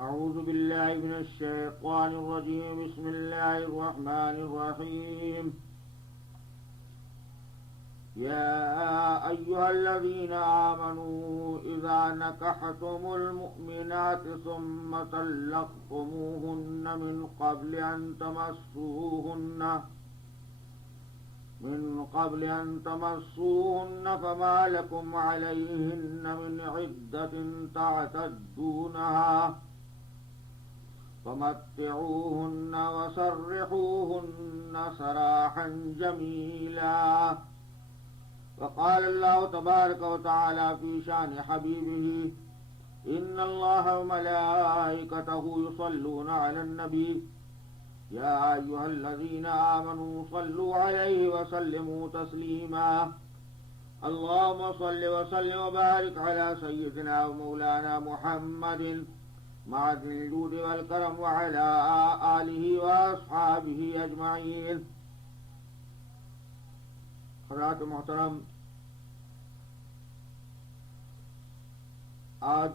أعوذ بالله من الشيطان الرجيم. بسم الله الرحمن الرحيم. يا أيها الذين آمنوا إذا نكحتم المؤمنات ثم طلقتموهن من قبل أن تمسوهن فما لكم عليهن من عدة تعتدونها فمتعوهن وسرحوهن سراحا جميلا. وقال الله تبارك وتعالى في شان حبيبه: إن الله وملائكته يصلون على النبي يا أيها الذين آمنوا صلوا عليه وسلموا تسليما. اللهم صل وسلم وبارك على سيدنا ومولانا محمد معدن الجود والكرم وعلى آله وأصحابه أجمعين. حضرات محترم، آج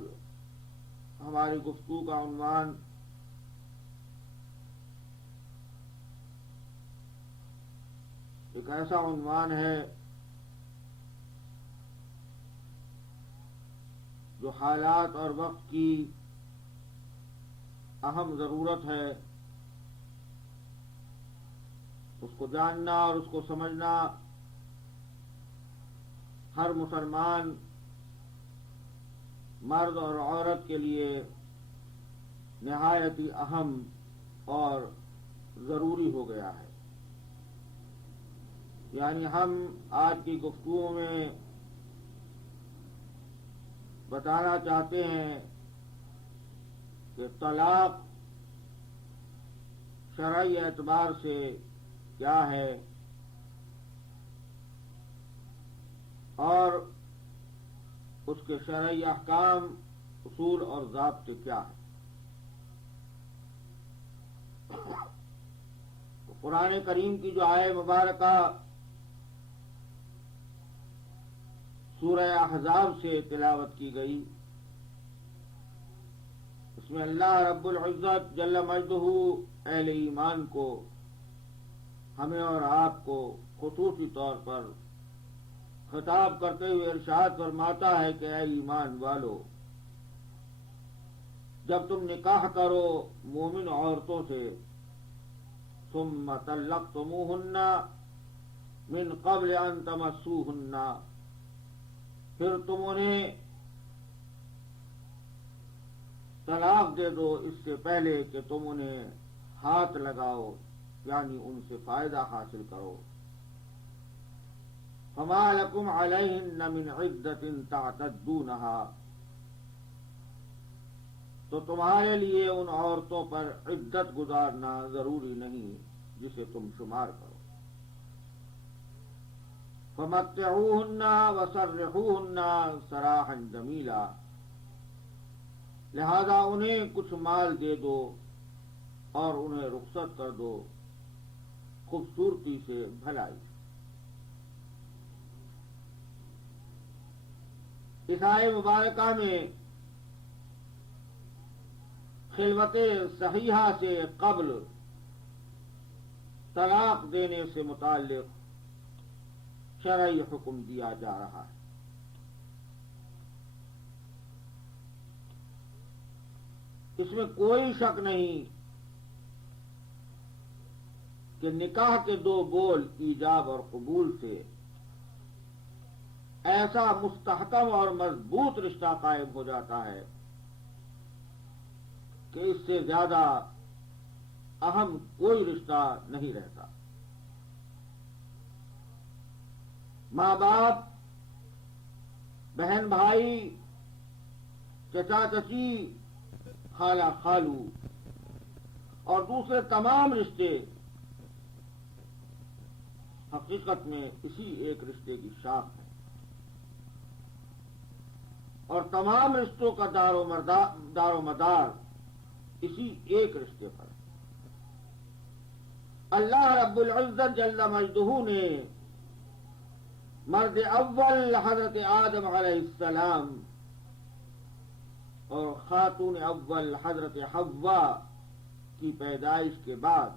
ہماری گفتگو کا عنوان ایک ایسا عنوان ہے جو حالات اور وقت کی اہم ضرورت ہے، اس کو جاننا اور اس کو سمجھنا ہر مسلمان مرد اور عورت کے لیے نہایت ہی اہم اور ضروری ہو گیا ہے. یعنی ہم آج کی گفتگو میں بتانا چاہتے ہیں کہ طلاق شرعی اعتبار سے کیا ہے اور اس کے شرعی احکام، اصول اور ضابطے کیا ہیں. قرآن کریم کی جو آیہ مبارکہ سورہ احزاب سے تلاوت کی گئی، اس میں اللہ رب العزت جل مجدہ اہل ایمان کو، ہمیں اور آپ کو خصوصی طور پر خطاب کرتے ہوئے ارشاد فرماتا ہے کہ اے ایمان والو، جب تم نکاح کرو مومن عورتوں سے، ثم طلقتموہن من قبل ان تمسوہن، پھر تم انہیں طلاق دے دو اس سے پہلے کہ تم انہیں ہاتھ لگاؤ، یعنی ان سے فائدہ حاصل کرو. فما لکم علیہن من عدۃ تعتدونہا، تو تمہارے لیے ان عورتوں پر عدت گزارنا ضروری نہیں جسے تم شمار کرو. فمتعوہن وسرحوہن سراحا جمیلا، لہذا انہیں کچھ مال دے دو اور انہیں رخصت کر دو خوبصورتی سے، بھلائی. اس آیہ مبارکہ میں خلوت صحیحہ سے قبل طلاق دینے سے متعلق شرعی حکم دیا جا رہا ہے. اس میں کوئی شک نہیں کہ نکاح کے دو بول ایجاب اور قبول سے ایسا مستحکم اور مضبوط رشتہ قائم ہو جاتا ہے کہ اس سے زیادہ اہم کوئی رشتہ نہیں رہتا. ماں باپ، بہن بھائی، چچا چچی، خالہ خالو اور دوسرے تمام رشتے حقیقت میں اسی ایک رشتے کی شاخ ہے، اور تمام رشتوں کا دار و مدار اسی ایک رشتے پر ہے. اللہ رب العزت جل مجدہ نے مرد اول حضرت آدم علیہ السلام اور خاتون اول حضرت حوا کی پیدائش کے بعد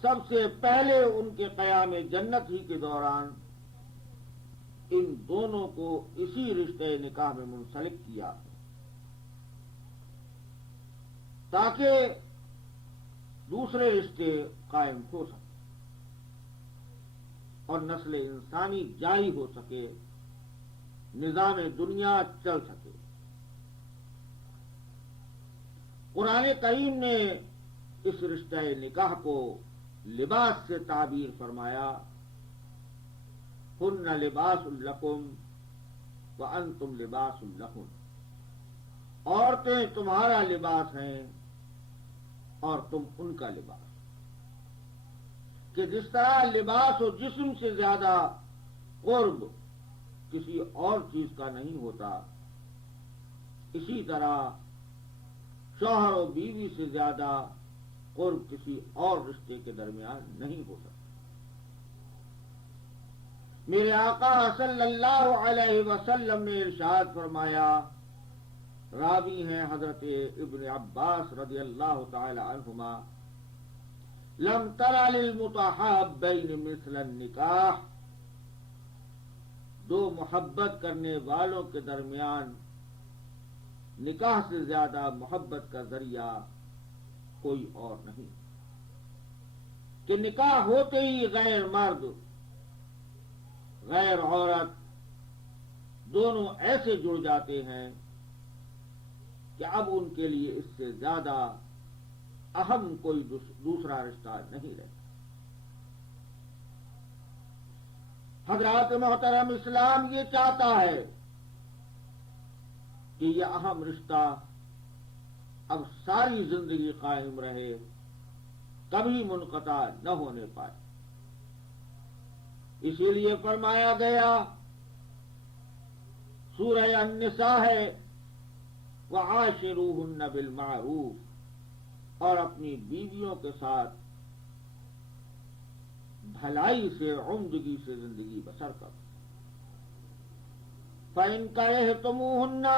سب سے پہلے ان کے قیام جنت ہی کے دوران ان دونوں کو اسی رشتے نکاح میں منسلک کیا تاکہ دوسرے رشتے قائم ہو سکیں اور نسل انسانی جاری ہو سکے، نظام دنیا چل سکے۔ قرآن کریم نے اس رشتہ نکاح کو لباس سے تعبیر فرمایا، ہن لباس لکم وانتم لباس لہن، عورتیں تمہارا لباس ہیں اور تم ان کا لباس۔ کہ جس طرح لباس و جسم سے زیادہ قرب کسی اور چیز کا نہیں ہوتا، اسی طرح شوہر و بیوی سے زیادہ قرب کسی اور رشتے کے درمیان نہیں ہو سکتا۔ میرے آقا صلی اللہ علیہ وسلم نے ارشاد فرمایا، راوی ہیں حضرت ابن عباس رضی اللہ تعالی عنہما، لم تر للمتحابین مثل النکاح، دو محبت کرنے والوں کے درمیان نکاح سے زیادہ محبت کا ذریعہ کوئی اور نہیں۔ کہ نکاح ہوتے ہی غیر مرد غیر عورت دونوں ایسے جڑ جاتے ہیں کہ اب ان کے لیے اس سے زیادہ اہم کوئی دوسرا رشتہ نہیں رہتا۔ حضرات محترم، اسلام یہ چاہتا ہے کہ یہ اہم رشتہ اب ساری زندگی قائم رہے، کبھی منقطع نہ ہونے پائے۔ اسی لیے فرمایا گیا، سورہ النساء ہے، وعاشروہن بالمعروف، اور اپنی بیویوں کے ساتھ بھلائی سے، عمدگی سے زندگی بسر کرو۔ فَإِن كَرِهْتُمُوهُنَّ،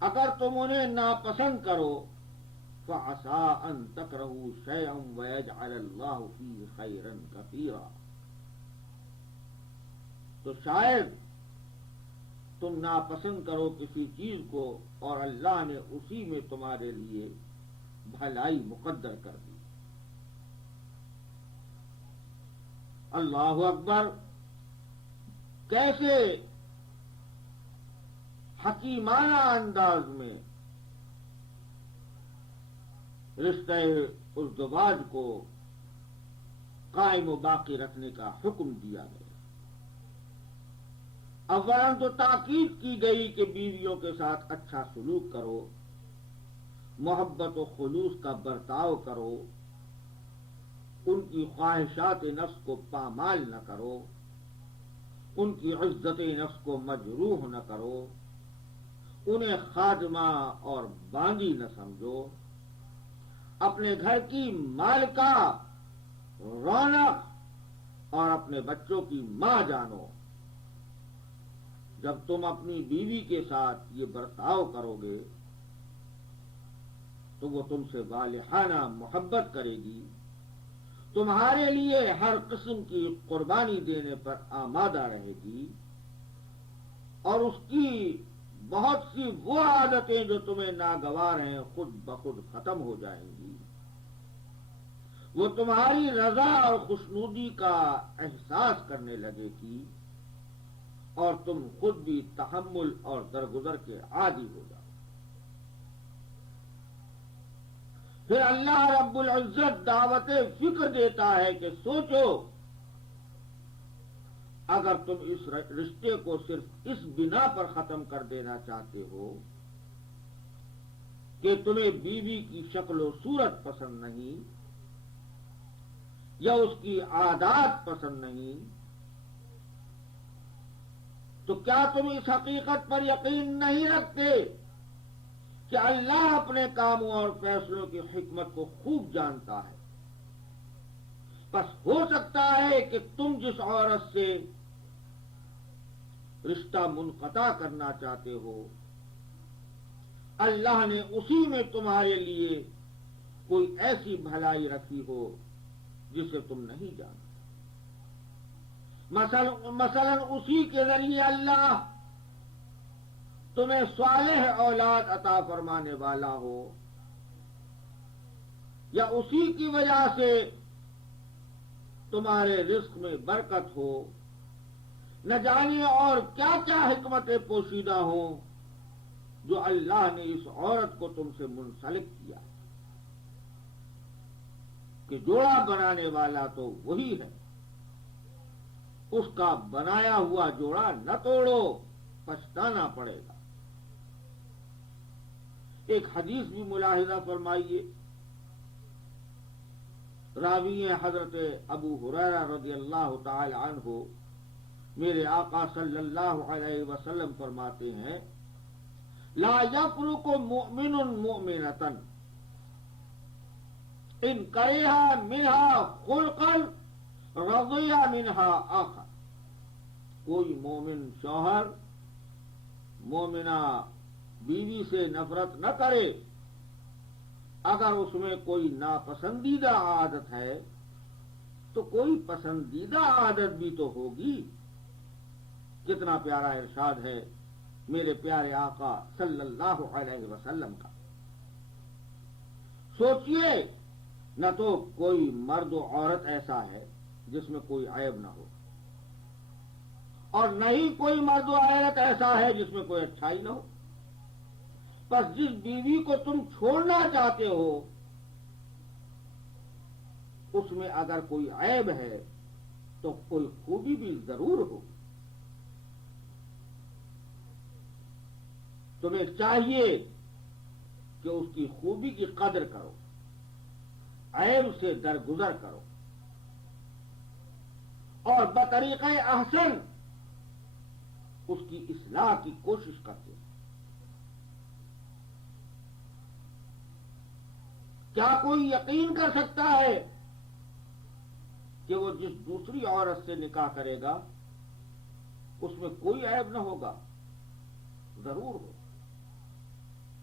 اگر تم انہیں ناپسند کرو، فَعَسَىٰ أَن تَكْرَهُوا شَيْئًا وَيَجْعَلَ اللَّهُ فِيهِ خَيْرًا كَثِيرًا، تو شاید تم ناپسند کرو کسی چیز کو اور اللہ نے اسی میں تمہارے لیے بھلائی مقدر کر دی۔ اللہ اکبر! کیسے حکیمانہ انداز میں رشتہ ازدواج کو قائم و باقی رکھنے کا حکم دیا گیا۔ اولاً تو تاکید کی گئی کہ بیویوں کے ساتھ اچھا سلوک کرو، محبت و خلوص کا برتاؤ کرو، ان کی خواہشات نفس کو پامال نہ کرو، ان کی عزت نفس کو مجروح نہ کرو، انہیں خادمہ اور باندی نہ سمجھو، اپنے گھر کی مالکہ، رونق اور اپنے بچوں کی ماں جانو۔ جب تم اپنی بیوی کے ساتھ یہ برتاؤ کرو گے تو وہ تم سے والہانہ محبت کرے گی، تمہارے لیے ہر قسم کی قربانی دینے پر آمادہ رہے گی، اور اس کی بہت سی وہ عادتیں جو تمہیں ناگوار ہیں خود بخود ختم ہو جائیں گی۔ وہ تمہاری رضا اور خوشنودی کا احساس کرنے لگے گی، اور تم خود بھی تحمل اور درگزر کے عادی ہو جاؤ۔ پھر اللہ رب العزت دعوت فکر دیتا ہے کہ سوچو، اگر تم اس رشتے کو صرف اس بنا پر ختم کر دینا چاہتے ہو کہ تمہیں بیوی کی شکل و صورت پسند نہیں یا اس کی عادات پسند نہیں، تو کیا تم اس حقیقت پر یقین نہیں رکھتے کہ اللہ اپنے کاموں اور فیصلوں کی حکمت کو خوب جانتا ہے؟ بس ہو سکتا ہے کہ تم جس عورت سے رشتہ منقطع کرنا چاہتے ہو، اللہ نے اسی میں تمہارے لیے کوئی ایسی بھلائی رکھی ہو جسے تم نہیں جانتے۔ مثلا اسی کے ذریعے اللہ تمہیں صالح اولاد عطا فرمانے والا ہو، یا اسی کی وجہ سے تمہارے رزق میں برکت ہو، نہ جانے اور کیا کیا حکمتیں پوشیدہ ہوں جو اللہ نے اس عورت کو تم سے منسلک کیا، کہ جوڑا بنانے والا تو وہی ہے، اس کا بنایا ہوا جوڑا نہ توڑو، پچھتانا پڑے گا۔ ایک حدیث بھی ملاحظہ فرمائیے، راوی حضرت ابو ہریرہ رضی اللہ تعالی عنہ، میرے آقا صلی اللہ علیہ وسلم فرماتے ہیں، لا یفرق مؤمن مؤمنۃ ان کرہ منہا خلقا رضی منہا آخر۔ کوئی مومن شوہر مومنہ بیوی سے نفرت نہ کرے اگر اس میں کوئی ناپسندیدہ عادت ہے تو کوئی پسندیدہ عادت بھی تو ہوگی۔ کتنا پیارا ارشاد ہے میرے پیارے آقا صلی اللہ علیہ وسلم کا۔ سوچئے، نہ تو کوئی مرد و عورت ایسا ہے جس میں کوئی عیب نہ ہو، اور نہ ہی کوئی مرد و عورت ایسا ہے جس میں کوئی اچھائی نہ ہو۔ پس جس بیوی کو تم چھوڑنا چاہتے ہو اس میں اگر کوئی عیب ہے تو کوئی خوبی بھی ضرور ہو۔ تمہیں چاہیے کہ اس کی خوبی کی قدر کرو، عیب سے درگزر کرو، اور بطریقہ احسن اس کی اصلاح کی کوشش کرتے ہیں۔ کیا کوئی یقین کر سکتا ہے کہ وہ جس دوسری عورت سے نکاح کرے گا اس میں کوئی عیب نہ ہوگا؟ ضرور ہو،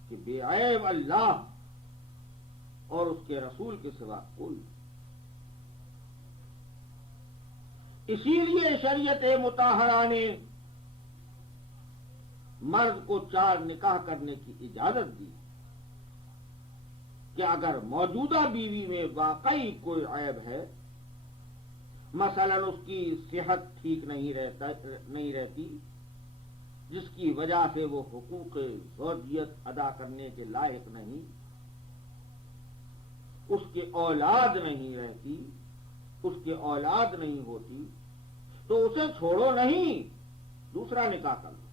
کہ بے عیب اللہ اور اس کے رسول کے سوا کوئی۔ اسی لیے شریعت مطہرہ نے مرد کو 4 نکاح کرنے کی اجازت دی، کہ اگر موجودہ بیوی میں واقعی کوئی عیب ہے، مثلا اس کی صحت ٹھیک نہیں رہتی جس کی وجہ سے وہ حقوق زوجیت ادا کرنے کے لائق نہیں، اس کے اولاد نہیں رہتی، اس کے اولاد نہیں ہوتی، تو اسے چھوڑو نہیں، دوسرا نکاح کر لو،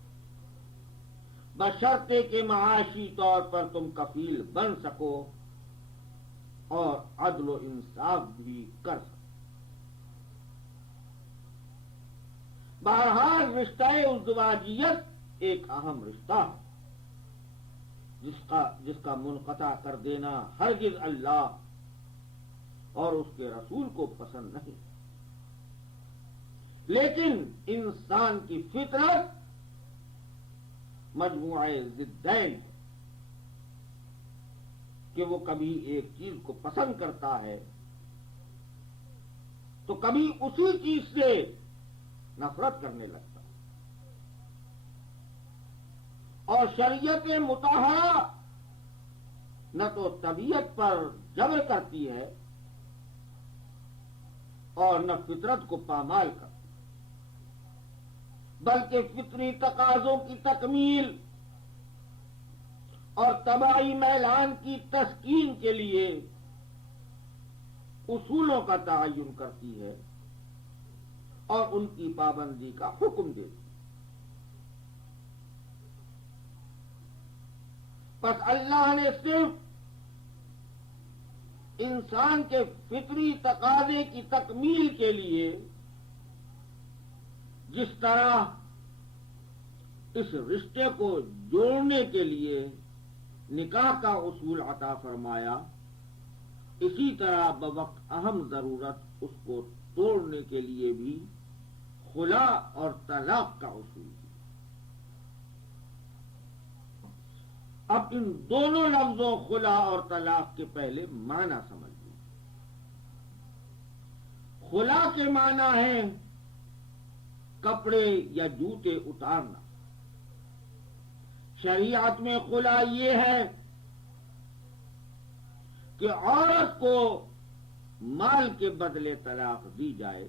بشرطے کہ معاشی طور پر تم کفیل بن سکو اور عدل و انصاف بھی کر سکو۔ بہرحال رشتہ ازدواجیت ایک اہم رشتہ ہے جس کا منقطع کر دینا ہرگز اللہ اور اس کے رسول کو پسند نہیں۔ لیکن انسان کی فطرت مجموعہ ضدین ہے، کہ وہ کبھی ایک چیز کو پسند کرتا ہے تو کبھی اسی چیز سے نفرت کرنے لگتا ہے۔ اور شریعت مطہرہ نہ تو طبیعت پر جبر کرتی ہے اور نہ فطرت کو پامال کرتی، بلکہ فطری تقاضوں کی تکمیل اور طبعی میلان کی تسکین کے لیے اصولوں کا تعین کرتی ہے اور ان کی پابندی کا حکم دیتی ہے۔ پس اللہ نے صرف انسان کے فطری تقاضے کی تکمیل کے لیے جس طرح اس رشتے کو جوڑنے کے لیے نکاح کا اصول عطا فرمایا، اسی طرح بوقت اہم ضرورت اس کو توڑنے کے لیے بھی خلا اور طلاق کا اصول دیا۔ اب ان دونوں لفظوں خلا اور طلاق کے پہلے معنی سمجھ لیں۔ خلا کے معنی ہے کپڑے یا جوتے اتارنا۔ شریعت میں خلا یہ ہے کہ عورت کو مال کے بدلے طلاق دی جائے،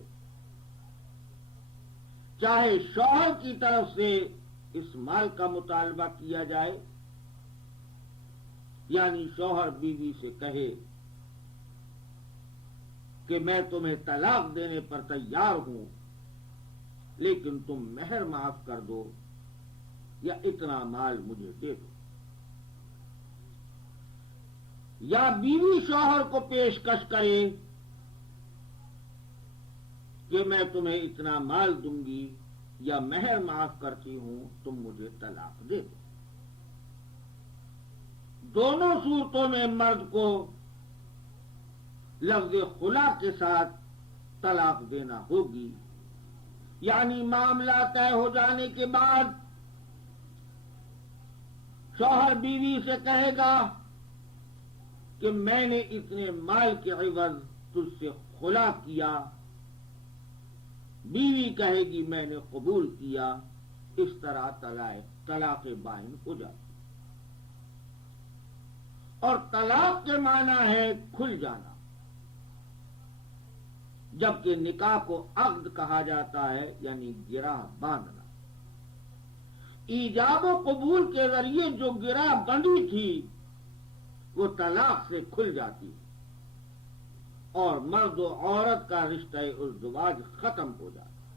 چاہے شوہر کی طرف سے اس مال کا مطالبہ کیا جائے، یعنی شوہر بیوی سے کہے کہ میں تمہیں طلاق دینے پر تیار ہوں لیکن تم مہر معاف کر دو یا اتنا مال مجھے دے دو، یا بیوی شوہر کو پیشکش کرے کہ میں تمہیں اتنا مال دوں گی یا مہر معاف کرتی ہوں، تم مجھے طلاق دے دو۔ دونوں صورتوں میں مرد کو لفظ خلا کے ساتھ طلاق دینا ہوگی، یعنی معاملہ طے ہو جانے کے بعد شوہر بیوی سے کہے گا کہ میں نے اتنے مال کے عوض تجھ سے خلا کیا، بیوی کہے گی میں نے قبول کیا، اس طرح طلاق بائن ہو جاتی۔ اور طلاق کے معنی ہے کھل جانا، جبکہ نکاح کو عقد کہا جاتا ہے، یعنی گرہ باندھنا۔ ایجاب و قبول کے ذریعے جو گرہ بندھی تھی وہ طلاق سے کھل جاتی ہے اور مرد و عورت کا رشتہ ازدواج ختم ہو جاتا ہے،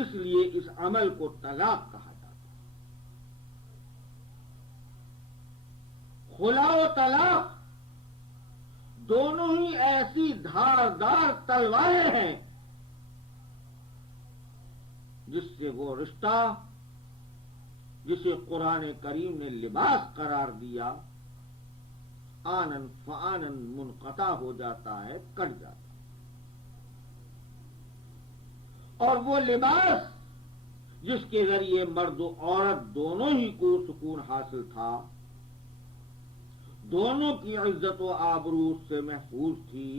اس لیے اس عمل کو طلاق کہا جاتا ہے۔ خلا و طلاق دونوں ہی ایسی دھاردار تلواریں ہیں جس سے وہ رشتہ جسے قرآن کریم نے لباس قرار دیا آنن فآنن منقطع ہو جاتا ہے، کٹ جاتا ہے۔ اور وہ لباس جس کے ذریعے مرد و عورت دونوں ہی کو سکون حاصل تھا، دونوں کی عزت و آبرو سے محفوظ تھی،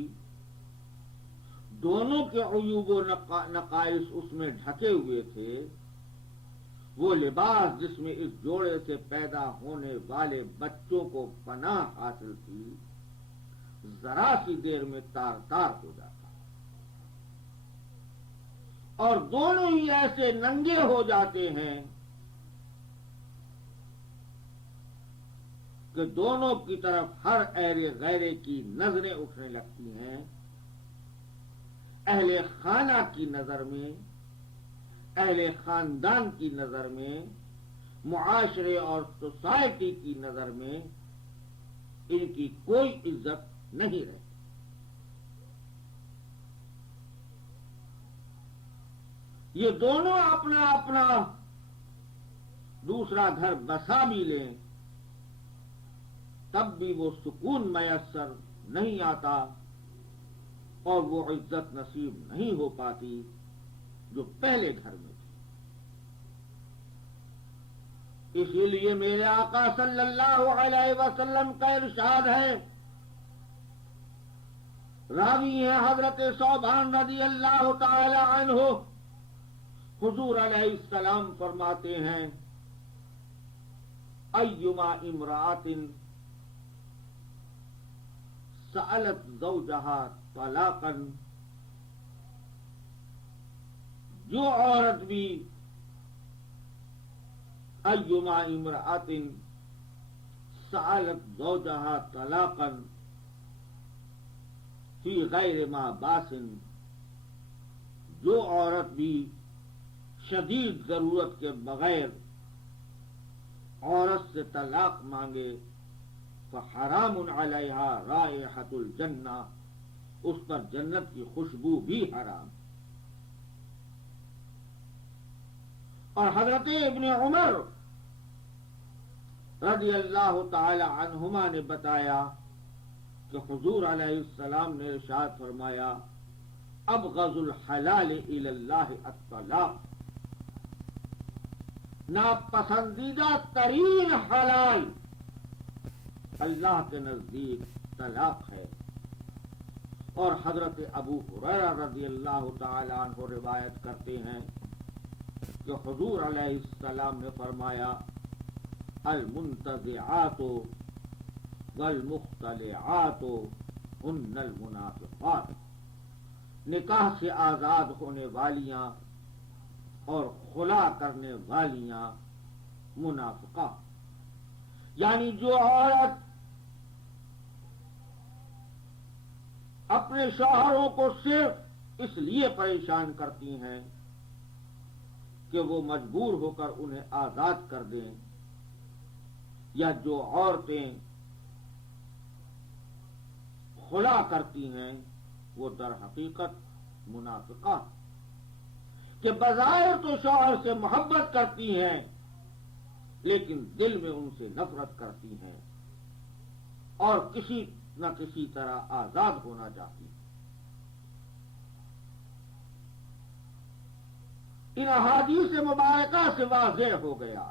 دونوں کے عیوب و نقائص اس میں ڈھکے ہوئے تھے، وہ لباس جس میں اس جوڑے سے پیدا ہونے والے بچوں کو پناہ حاصل تھی، ذرا سی دیر میں تار تار ہو جاتا اور دونوں ہی ایسے ننگے ہو جاتے ہیں کہ دونوں کی طرف ہر ایرے غیرے کی نظریں اٹھنے لگتی ہیں، اہل خانہ کی نظر میں، اہل خاندان کی نظر میں، معاشرے اور سوسائٹی کی نظر میں ان کی کوئی عزت نہیں رہتی۔ یہ دونوں اپنا اپنا دوسرا گھر بسا بھی لیں تب بھی وہ سکون میسر نہیں آتا اور وہ عزت نصیب نہیں ہو پاتی جو پہلے گھر میں تھی۔ اسی لیے میرے آقا صلی اللہ علیہ وسلم کا ارشاد ہے، راوی ہے حضرت ثوبان رضی اللہ تعالی عنہ، حضور علیہ السلام فرماتے ہیں، ایما امرأۃ سألت زوجها طلاقا، جو عورت بھی ایما امرأۃ سألت زوجها طلاقا فی غیر ما باس، جو عورت بھی شدید ضرورت کے بغیر عورت سے طلاق مانگے، فحرام علیہا رائحۃ الجنہ، اس پر جنت کی خوشبو بھی حرام۔ اور حضرت ابن عمر رضی اللہ تعالی عنہما نے بتایا کہ حضور علیہ السلام نے ارشاد فرمایا، ابغض الحلال الی اللہ الطلاق، ناپسندیدہ ترین حلال اللہ کے نزدیک طلاق ہے۔ اور حضرت ابو ہریرہ رضی اللہ تعالی عنہ روایت کرتے ہیں کہ حضور علیہ السلام نے فرمایا المنتزعات والمختلعات ہن المنافقات، نکاح سے آزاد ہونے والیاں اور خلا کرنے والیاں منافقہ، یعنی جو عورت اپنے شوہروں کو صرف اس لیے پریشان کرتی ہیں کہ وہ مجبور ہو کر انہیں آزاد کر دیں، یا جو عورتیں خلا کرتی ہیں وہ در حقیقت منافقہ، کہ بظاہر تو شوہر سے محبت کرتی ہیں لیکن دل میں ان سے نفرت کرتی ہیں اور کسی نہ کسی طرح آزاد ہونا چاہتی ہیں۔ ان احادیث مبارکہ سے واضح ہو گیا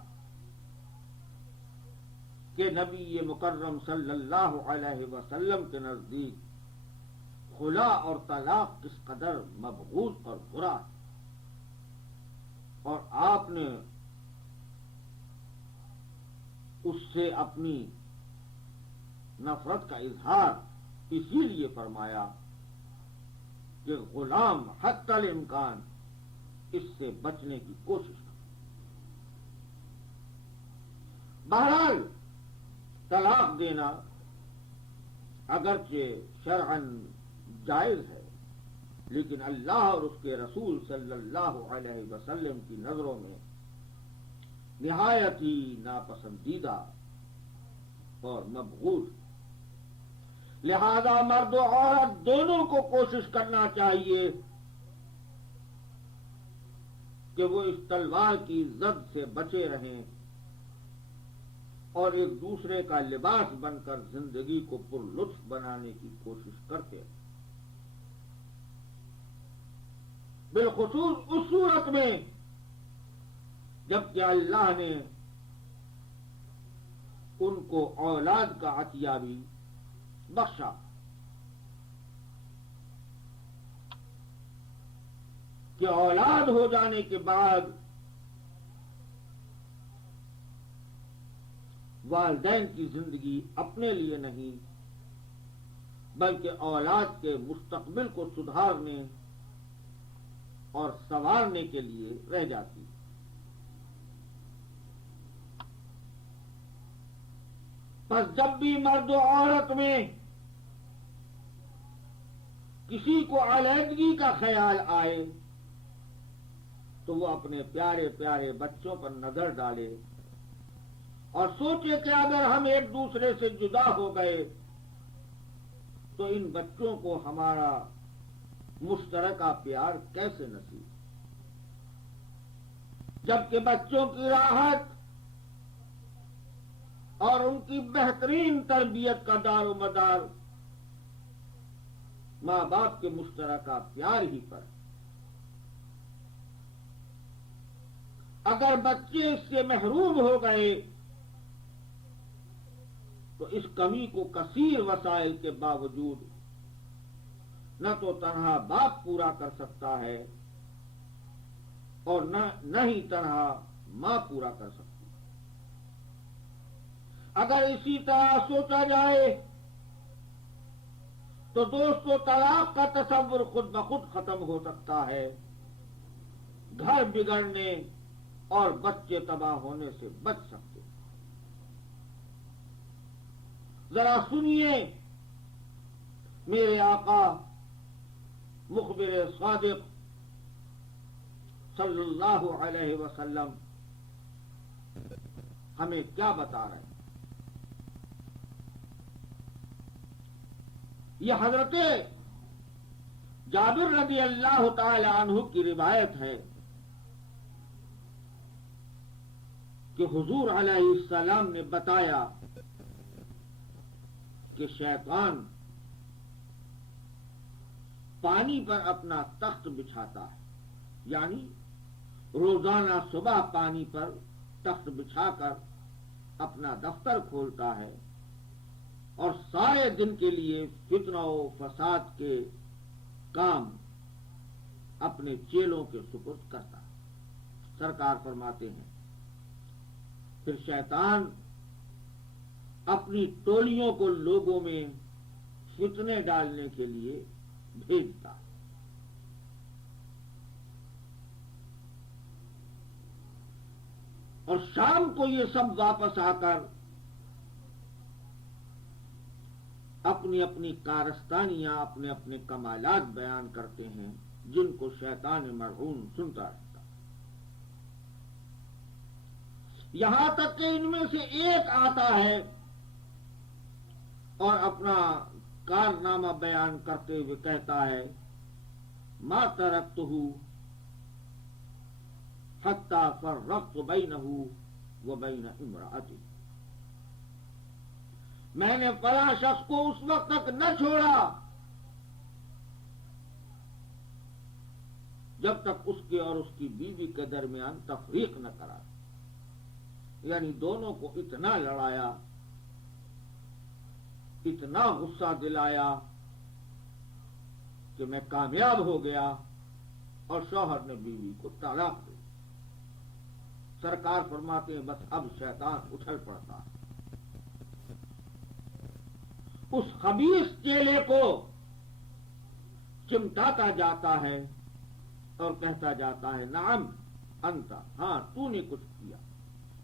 کہ نبی مکرم صلی اللہ علیہ وسلم کے نزدیک خلا اور طلاق کس قدر مبغوض اور برا ہے، اور آپ نے اس سے اپنی نفرت کا اظہار اسی لیے فرمایا کہ غلام حتی الامکان اس سے بچنے کی کوشش کرے۔ بہرحال طلاق دینا اگرچہ شرعاً جائز ہے، لیکن اللہ اور اس کے رسول صلی اللہ علیہ وسلم کی نظروں میں نہایت ہی ناپسندیدہ اور مبغوض، لہذا مرد و عورت دونوں کو کوشش کرنا چاہیے کہ وہ اس تلوار کی زد سے بچے رہیں اور ایک دوسرے کا لباس بن کر زندگی کو پر لطف بنانے کی کوشش کرتے ہیں، بالخصوص اس صورت میں جبکہ اللہ نے ان کو اولاد کا عطیہ بھی بخشا۔ کہ اولاد ہو جانے کے بعد والدین کی زندگی اپنے لیے نہیں بلکہ اولاد کے مستقبل کو سدھارنے اور سنوارنے کے لیے رہ جاتی۔ پس جب بھی مرد و عورت میں کسی کو علیحدگی کا خیال آئے تو وہ اپنے پیارے پیارے بچوں پر نظر ڈالے اور سوچے کہ اگر ہم ایک دوسرے سے جدا ہو گئے تو ان بچوں کو ہمارا مشترکہ پیار کیسے نصیب، جبکہ بچوں کی راحت اور ان کی بہترین تربیت کا دار و مدار ماں باپ کے مشترکہ پیار ہی پر ہے۔ اگر بچے اس سے محروم ہو گئے تو اس کمی کو کثیر وسائل کے باوجود نہ تو تنہا باپ پورا کر سکتا ہے اور نہ ہی تنہا ماں پورا کر سکتی۔ اگر اسی طرح سوچا جائے تو دوستو طلاق کا تصور خود بخود ختم ہو سکتا ہے، گھر بگڑنے اور بچے تباہ ہونے سے بچ سکتے۔ ذرا سنیے میرے آقا مخبر صادق صلی اللہ علیہ وسلم ہمیں کیا بتا رہے ہیں۔ یہ حضرت جابر رضی اللہ تعالی عنہ کی روایت ہے کہ حضور علیہ السلام نے بتایا کہ شیطان پانی پر اپنا تخت بچھاتا ہے، یعنی روزانہ صبح پانی پر تخت بچھا کر اپنا دفتر کھولتا ہے اور سارے دن کے لیے فتنہ و فساد کے کام اپنے چیلوں کے سپرد کرتا ہے۔ سرکار فرماتے ہیں پھر شیطان اپنی ٹولیوں کو لوگوں میں فتنے ڈالنے کے لیے بھیجتا ہے۔ اور شام کو یہ سب واپس آ کر اپنی اپنی کارستانیاں، اپنے اپنے کمالات بیان کرتے ہیں، جن کو شیطان مرعون سنتا رہتا۔ یہاں تک کہ ان میں سے ایک آتا ہے اور اپنا کارنامہ بیان کرتے ہوئے کہتا ہے ما ترکتہ حتی فرقت بینہ وبین امرأتی، میں نے فلاں شخص کو اس وقت تک نہ چھوڑا جب تک اس کے اور اس کی بیوی کے درمیان تفریق نہ کرا، یعنی دونوں کو اتنا لڑایا، اتنا غصہ دلایا کہ میں کامیاب ہو گیا اور شوہر نے بیوی کو طلاق دی۔ سرکار فرماتے ہیں بس اب شیطان اچھل پڑتا ہے، اس خبیث چیلے کو چمٹاتا جاتا ہے اور کہتا جاتا ہے نعم انت، ہاں تو نے کچھ کیا۔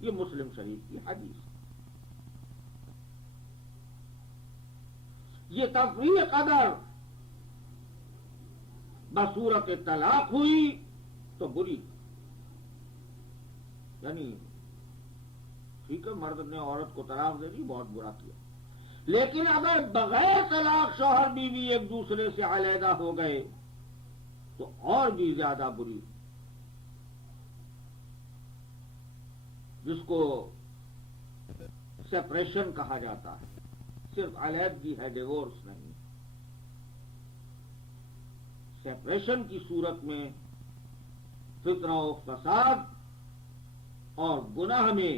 یہ مسلم شریف کی حدیث ہے۔ یہ تفریق اگر بصورت طلاق ہوئی تو بری، یعنی ٹھیک ہے مرد نے عورت کو طلاق دے دی، بہت برا کیا، لیکن اگر بغیر طلاق شوہر بیوی ایک دوسرے سے علیحدہ ہو گئے تو اور بھی زیادہ بری، جس کو سیپریشن کہا جاتا ہے۔ صرف علیحدگی ہے، ڈیورس نہیں۔ سیپریشن کی صورت میں فتنہ و فساد اور گناہ میں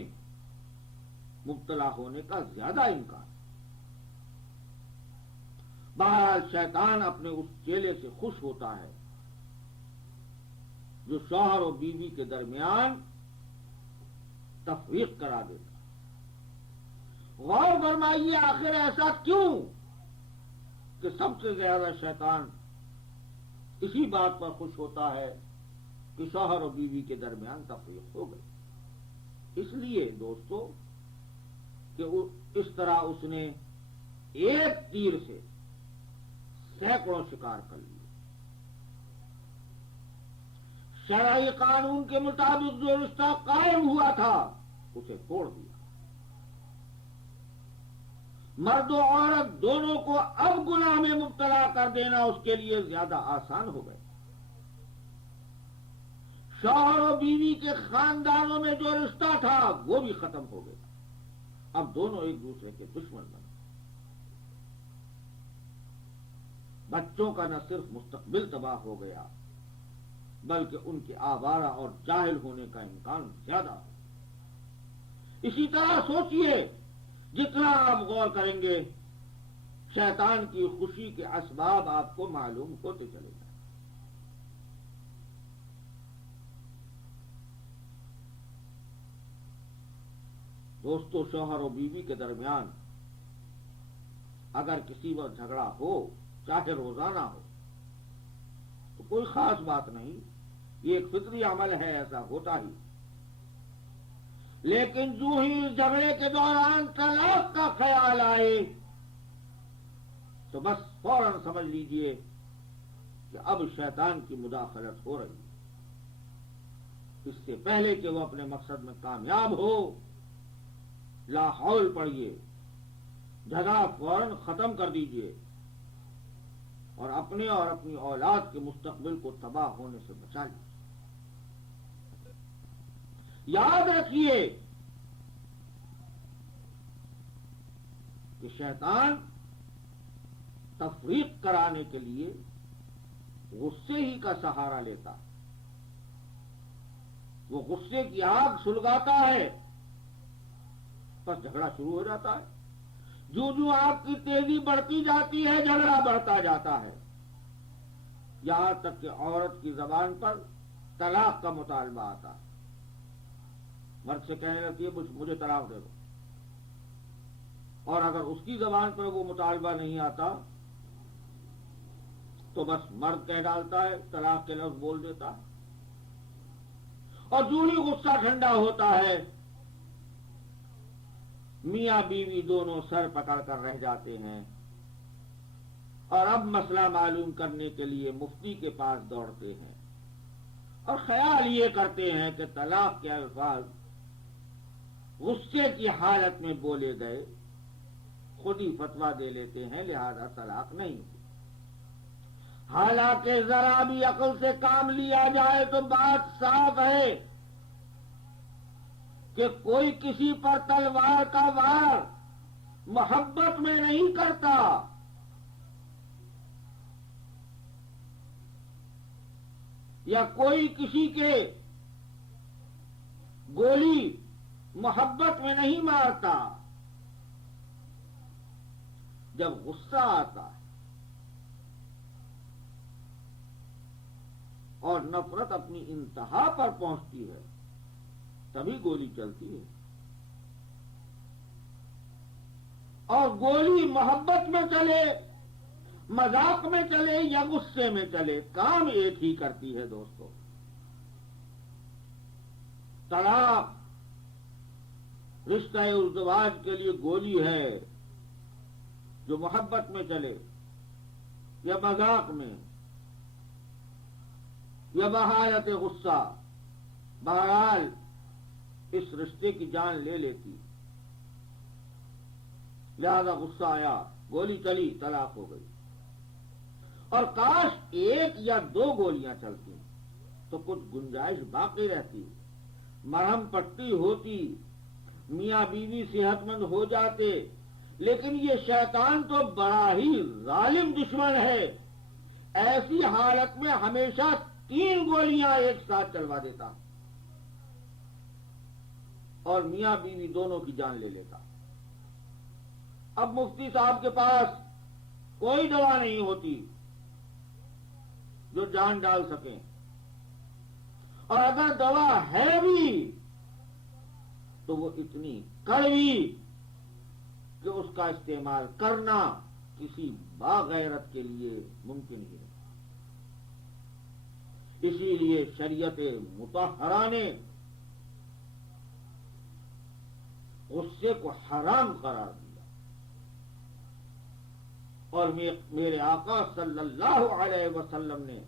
مبتلا ہونے کا زیادہ امکان۔ بہرحال شیطان اپنے اس چیلے سے خوش ہوتا ہے جو شوہر اور بیوی کے درمیان تفریق کرا دیتا۔ غور فرمائیے آخر ایسا کیوں کہ سب سے زیادہ شیطان اسی بات پر خوش ہوتا ہے کہ شوہر اور بیوی کے درمیان تفریق ہو گئی؟ اس لیے دوستو کہ اس طرح اس نے ایک تیر سے سینکڑوں شکار کر لیے۔ شرعی قانون کے مطابق جو رشتہ قائم ہوا تھا اسے توڑ دیا۔ مرد و عورت دونوں کو اب گناہ میں مبتلا کر دینا اس کے لیے زیادہ آسان ہو گئے۔ شوہر و بیوی کے خاندانوں میں جو رشتہ تھا وہ بھی ختم ہو گیا۔ اب دونوں ایک دوسرے کے دشمن بن گئے۔ بچوں کا نہ صرف مستقبل تباہ ہو گیا بلکہ ان کے آوارہ اور جاہل ہونے کا امکان زیادہ ہو۔ اسی طرح سوچئے، جتنا آپ غور کریں گے شیطان کی خوشی کے اسباب آپ کو معلوم ہوتے چلے جائیں۔ دوستو شوہر و بیوی کے درمیان اگر کسی وقت جھگڑا ہو چاہے روزانہ ہو تو کوئی خاص بات نہیں، یہ ایک فطری عمل ہے، ایسا ہوتا ہی۔ لیکن جو ہی اس جھگڑے کے دوران طلاق کا خیال آئے تو بس فوراً سمجھ لیجئے کہ اب شیطان کی مداخلت ہو رہی ہے۔ اس سے پہلے کہ وہ اپنے مقصد میں کامیاب ہو، لا حول پڑھیے، جھگڑا فوراً ختم کر دیجئے اور اپنے اور اپنی اولاد کے مستقبل کو تباہ ہونے سے بچا لیجیے۔ یاد رکھیے کہ شیطان تفریق کرانے کے لیے غصے ہی کا سہارا لیتا۔ وہ غصے کی آگ سلگاتا ہے، بس جھگڑا شروع ہو جاتا ہے۔ جو جو آگ کی تیزی بڑھتی جاتی ہے جھگڑا بڑھتا جاتا ہے، یہاں تک کہ عورت کی زبان پر طلاق کا مطالبہ آتا ہے، مرد سے کہنے لگتی ہے مجھے طلاق دے دو، اور اگر اس کی زبان پر وہ مطالبہ نہیں آتا تو بس مرد کہہ ڈالتا ہے، طلاق کے لفظ بول دیتا ہے، اور جو ہی غصہ ٹھنڈا ہوتا ہے میاں بیوی دونوں سر پکڑ کر رہ جاتے ہیں، اور اب مسئلہ معلوم کرنے کے لیے مفتی کے پاس دوڑتے ہیں، اور خیال یہ کرتے ہیں کہ طلاق کے الفاظ غصے کی حالت میں بولے گئے، خود ہی فتویٰ دے لیتے ہیں، لہذا طلاق نہیں ہوتی۔ حالانکہ ذرا بھی عقل سے کام لیا جائے تو بات صاف ہے کہ کوئی کسی پر تلوار کا وار محبت میں نہیں کرتا، یا کوئی کسی کے گولی محبت میں نہیں مارتا۔ جب غصہ آتا ہے اور نفرت اپنی انتہا پر پہنچتی ہے تبھی گولی چلتی ہے، اور گولی محبت میں چلے، مذاق میں چلے یا غصے میں چلے، کام ایک ہی کرتی ہے دوستو۔ طلاق رشتہ ازدواج کے لیے گولی ہے، جو محبت میں چلے یا مذاق میں یا بحالت غصہ، بہرحال اس رشتے کی جان لے لیتی، لہذا غصہ آیا، گولی چلی، طلاق ہو گئی۔ اور کاش ایک یا دو گولیاں چلتی تو کچھ گنجائش باقی رہتی، مرہم پٹی ہوتی، میاں بیوی صحت مند ہو جاتے، لیکن یہ شیطان تو بڑا ہی ظالم دشمن ہے، ایسی حالت میں ہمیشہ 3 گولیاں ایک ساتھ چلوا دیتا اور میاں بیوی دونوں کی جان لے لیتا۔ اب مفتی صاحب کے پاس کوئی دوا نہیں ہوتی جو جان ڈال سکیں، اور اگر دوا ہے بھی تو وہ اتنی کڑوی کہ اس کا استعمال کرنا کسی باغیرت کے لیے ممکن ہی نہیں۔ اسی لیے شریعت مطہرہ نے غصے کو حرام قرار دیا، اور میرے آقا صلی اللہ علیہ وسلم نے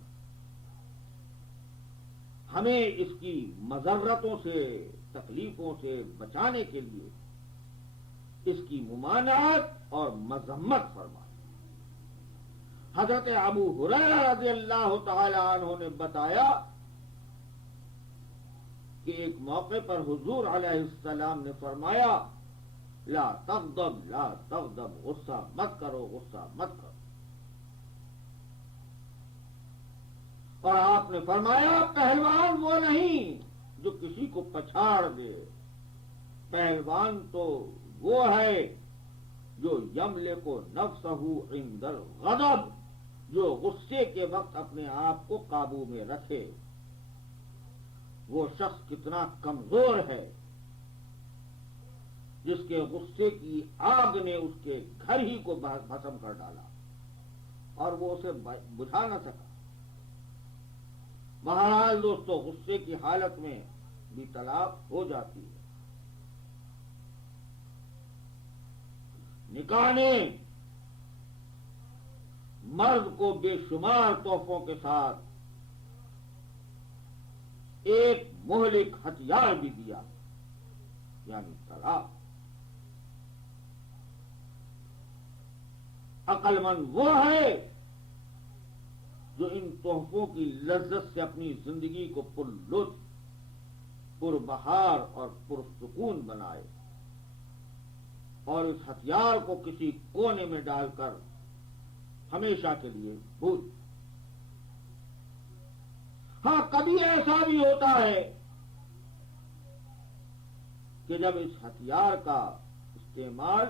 ہمیں اس کی مضرتوں سے، تکلیفوں سے بچانے کے لیے اس کی ممانعت اور مذمت فرمائی۔ حضرت ابو ہریرہ رضی اللہ تعالی عنہ نے بتایا کہ ایک موقع پر حضور علیہ السلام نے فرمایا، لا تغضب لا تغضب، غصہ مت کرو، غصہ مت کرو۔ اور آپ نے فرمایا پہلوان وہ نہیں جو کسی کو پچھاڑ دے، پہلوان تو وہ ہے جو یملک نفسہ عند الغضب، جو غصے کے وقت اپنے آپ کو قابو میں رکھے۔ وہ شخص کتنا کمزور ہے جس کے غصے کی آگ نے اس کے گھر ہی کو بھسم کر ڈالا اور وہ اسے بجھا نہ سکا۔ بہرحال دوستو، غصے کی حالت میں بھی طلاق ہو جاتی ہے۔ نکاح نے مرد کو بے شمار تحفوں کے ساتھ ایک مہلک ہتھیار بھی دیا، یعنی طلاق۔ عقل مند وہ ہے جو ان تحفوں کی لذت سے اپنی زندگی کو پر لطف، پر بہار اور پرسکون بنائے، اور اس ہتھیار کو کسی کونے میں ڈال کر ہمیشہ کے لیے بھول۔ ہاں، کبھی ایسا بھی ہوتا ہے کہ جب اس ہتھیار کا استعمال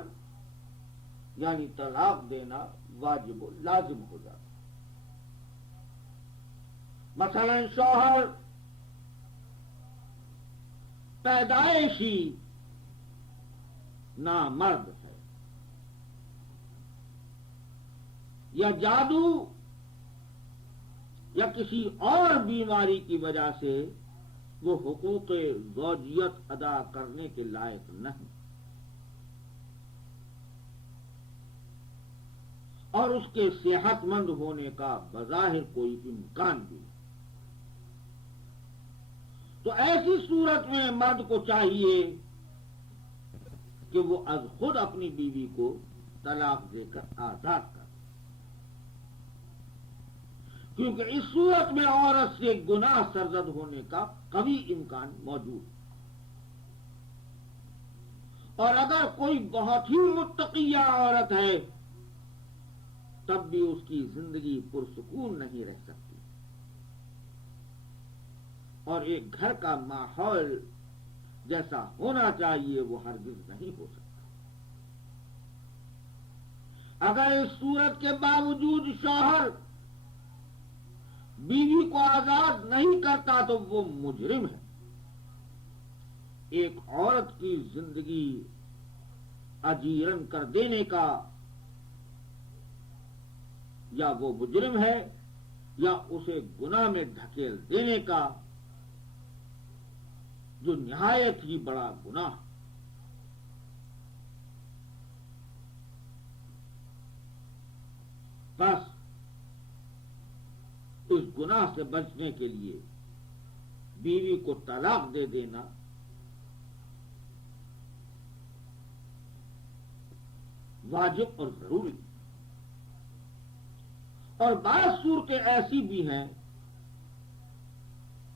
یعنی طلاق دینا واجب و لازم ہو جاتا. مثلا شوہر پیدائشی نامرد ہے یا جادو یا کسی اور بیماری کی وجہ سے وہ حقوق زوجیت ادا کرنے کے لائق نہیں اور اس کے صحت مند ہونے کا بظاہر کوئی امکان بھی نہیں. تو ایسی صورت میں مرد کو چاہیے کہ وہ از خود اپنی بیوی کو طلاق دے کر آزاد کر، کیونکہ اس صورت میں عورت سے گناہ سرزد ہونے کا قوی امکان موجود. اور اگر کوئی بہت ہی متقیہ عورت ہے تب بھی اس کی زندگی پرسکون نہیں رہ سکتی اور ایک گھر کا ماحول جیسا ہونا چاہیے وہ ہرگز نہیں ہو سکتا. اگر اس صورت کے باوجود شوہر بیوی کو آزاد نہیں کرتا تو وہ مجرم ہے. ایک عورت کی زندگی اجیرن کر دینے کا یا وہ مجرم ہے یا اسے گناہ میں دھکیل دینے کا جو نہایت ہی بڑا گناہ. بس اس گناہ سے بچنے کے لیے بیوی کو طلاق دے دینا واجب اور ضروری. اور بعض صورتیں ایسی بھی ہیں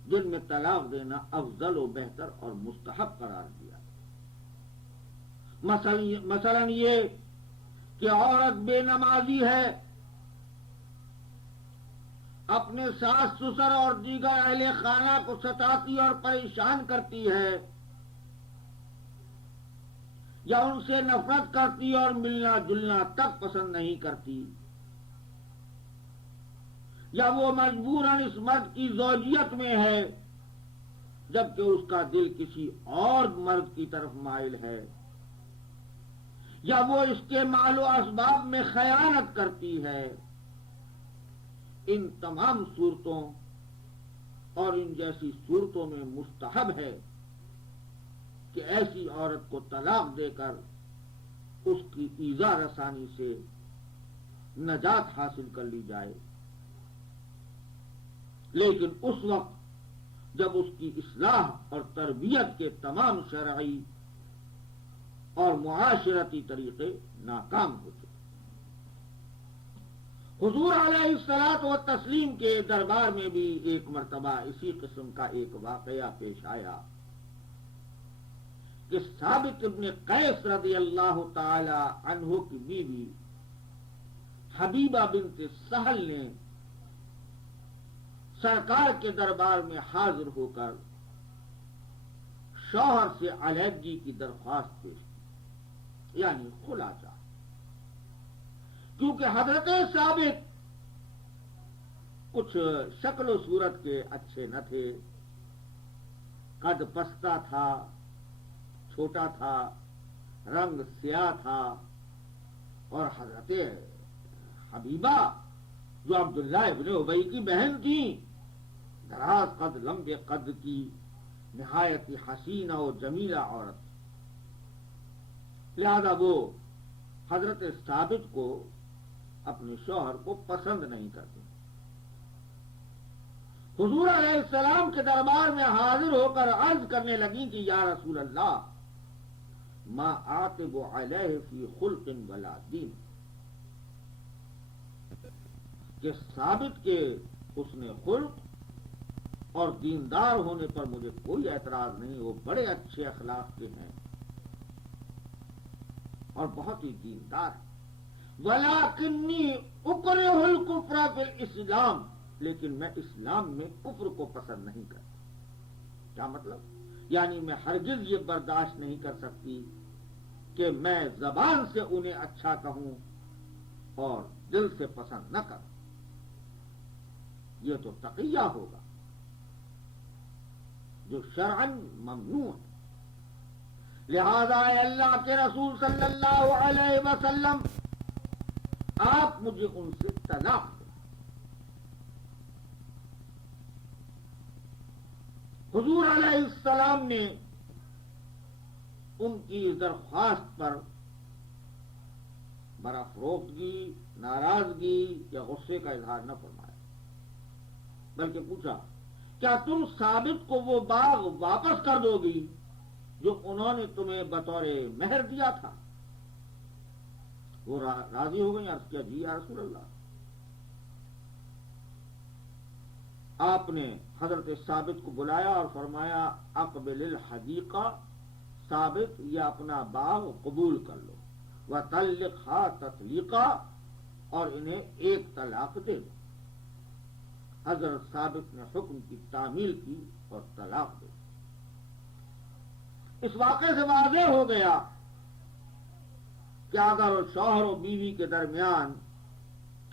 جن میں طلاق دینا افضل و بہتر اور مستحب قرار دیا. مثلا یہ کہ عورت بے نمازی ہے، اپنے ساس سسر اور دیگر اہل خانہ کو ستاتی اور پریشان کرتی ہے یا ان سے نفرت کرتی اور ملنا جلنا تک پسند نہیں کرتی، یا وہ مجبوراً اس مرد کی زوجیت میں ہے جبکہ اس کا دل کسی اور مرد کی طرف مائل ہے، یا وہ اس کے مال و اسباب میں خیانت کرتی ہے. ان تمام صورتوں اور ان جیسی صورتوں میں مستحب ہے کہ ایسی عورت کو طلاق دے کر اس کی ایذا رسانی سے نجات حاصل کر لی جائے، لیکن اس وقت جب اس کی اصلاح اور تربیت کے تمام شرعی اور معاشرتی طریقے ناکام ہو چکے. حضور علیہ الصلاۃ والتسلیم کے دربار میں بھی ایک مرتبہ اسی قسم کا ایک واقعہ پیش آیا کہ ثابت ابن قیس رضی اللہ تعالی عنہ کی بیوی حبیبہ بنت سہل نے سرکار کے دربار میں حاضر ہو کر شوہر سے علیحدگی کی درخواست پیش کی، یعنی خلا چاہ. کیونکہ حضرت ثابت کچھ شکل و صورت کے اچھے نہ تھے، قد پستہ تھا، چھوٹا تھا، رنگ سیاہ تھا، اور حضرت حبیبہ جو عبداللہ ابن ابی کی بہن تھی دراز قد لمبے قد کی نہایت حسینہ و جمیلہ عورت، لہذا وہ حضرت ثابت کو اپنے شوہر کو پسند نہیں کرتے. حضور علیہ السلام کے دربار میں حاضر ہو کر عرض کرنے لگی کہ یا رسول اللہ ما اعتب علیہ فی خلق ولا دین، کہ ثابت کے حسن خلق اور دیندار ہونے پر مجھے کوئی اعتراض نہیں، وہ بڑے اچھے اخلاق کے ہیں اور بہت ہی دیندار ہے. وَلَكِنِّي أُكْرِهُ الْكُفْرَ فِي الْإِسْلَامِ، لیکن میں اسلام میں کفر کو پسند نہیں کرتا. کیا مطلب؟ یعنی میں ہرگز یہ برداشت نہیں کر سکتی کہ میں زبان سے انہیں اچھا کہوں اور دل سے پسند نہ کروں. یہ تو تقیہ ہوگا جو شرعاً ممنوع ہے. لہذا اے اللہ کے رسول صلی اللہ علیہ وسلم آپ مجھے ان سے طلاق دیں. حضور علیہ السلام نے ان کی درخواست پر برافروختگی، ناراضگی یا غصے کا اظہار نہ فرمایا، بلکہ پوچھا کیا تم ثابت کو وہ باغ واپس کر دو گی جو انہوں نے تمہیں بطور مہر دیا تھا؟ وہ راضی ہو گئی. عرض کیا جی یا رسول اللہ. آپ نے حضرت ثابت کو بلایا اور فرمایا اقبل الحدیقہ، ثابت یہ اپنا باغ قبول کر لو، وطلقها تطلیقا، اور انہیں ایک طلاق دے دو. حضرت ثابت نے حکم کی تعمیل کی اور طلاق دے. اس واقعے سے واضح ہو گیا کہ اگر شوہر و بیوی کے درمیان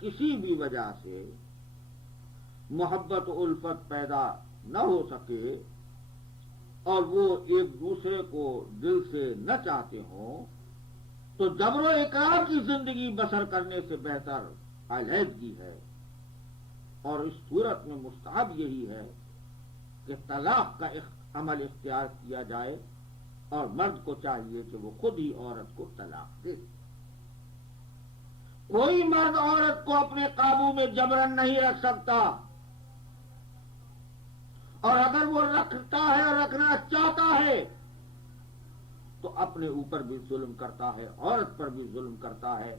کسی بھی وجہ سے محبت و الفت پیدا نہ ہو سکے اور وہ ایک دوسرے کو دل سے نہ چاہتے ہوں تو جبر و اقرار کی زندگی بسر کرنے سے بہتر علیحدگی ہے. اور اس صورت میں مستحب یہی ہے کہ طلاق کا عمل اختیار کیا جائے اور مرد کو چاہیے کہ وہ خود ہی عورت کو طلاق دے. کوئی مرد عورت کو اپنے قابو میں جبرن نہیں رکھ سکتا، اور اگر وہ رکھتا ہے اور رکھنا چاہتا ہے تو اپنے اوپر بھی ظلم کرتا ہے، عورت پر بھی ظلم کرتا ہے.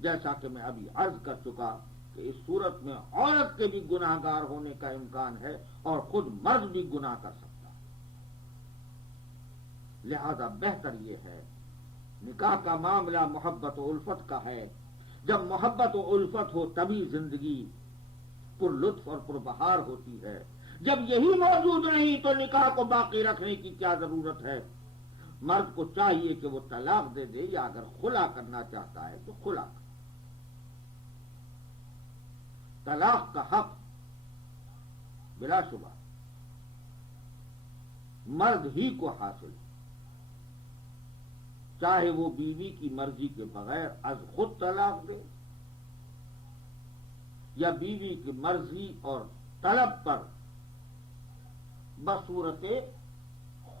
جیسا کہ میں ابھی عرض کر چکا کہ اس صورت میں عورت کے بھی گناہ گار ہونے کا امکان ہے اور خود مرد بھی گناہ کر سکتا ہے. لہذا بہتر یہ ہے، نکاح کا معاملہ محبت و الفت کا ہے. جب محبت و الفت ہو تبھی زندگی پر لطف اور پر بہار ہوتی ہے. جب یہی موجود نہیں تو نکاح کو باقی رکھنے کی کیا ضرورت ہے؟ مرد کو چاہیے کہ وہ طلاق دے دے، یا اگر خلا کرنا چاہتا ہے تو خلا کر. طلاق کا حق بلا شبہ مرد ہی کو حاصل ہے، چاہے وہ بیوی کی مرضی کے بغیر از خود طلاق دے یا بیوی کی مرضی اور طلب پر بصورت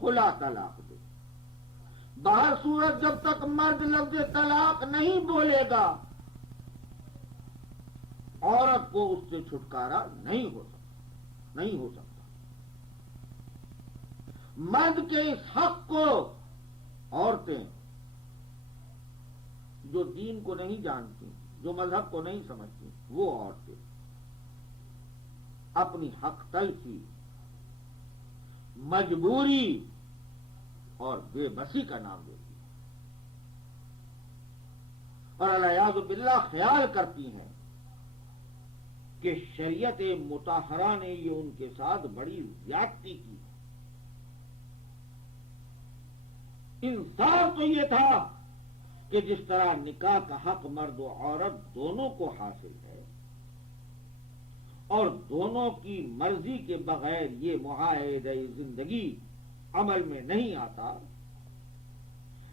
خلا طلاق دے. باہر صورت جب تک مرد لفظ طلاق نہیں بولے گا عورت کو اس سے چھٹکارا نہیں ہو سکتا. مرد کے اس حق کو عورتیں جو دین کو نہیں جانتی، جو مذہب کو نہیں سمجھتی، وہ عورتیں اپنی حق تلفی، مجبوری اور بے بسی کا نام دیتی ہیں اور الیاذ باللہ خیال کرتی ہیں کہ شریعت مطہرہ نے یہ ان کے ساتھ بڑی زیادتی کی. انصاف تو یہ تھا کہ جس طرح نکاح کا حق مرد و عورت دونوں کو حاصل ہے اور دونوں کی مرضی کے بغیر یہ معاہدہ زندگی عمل میں نہیں آتا،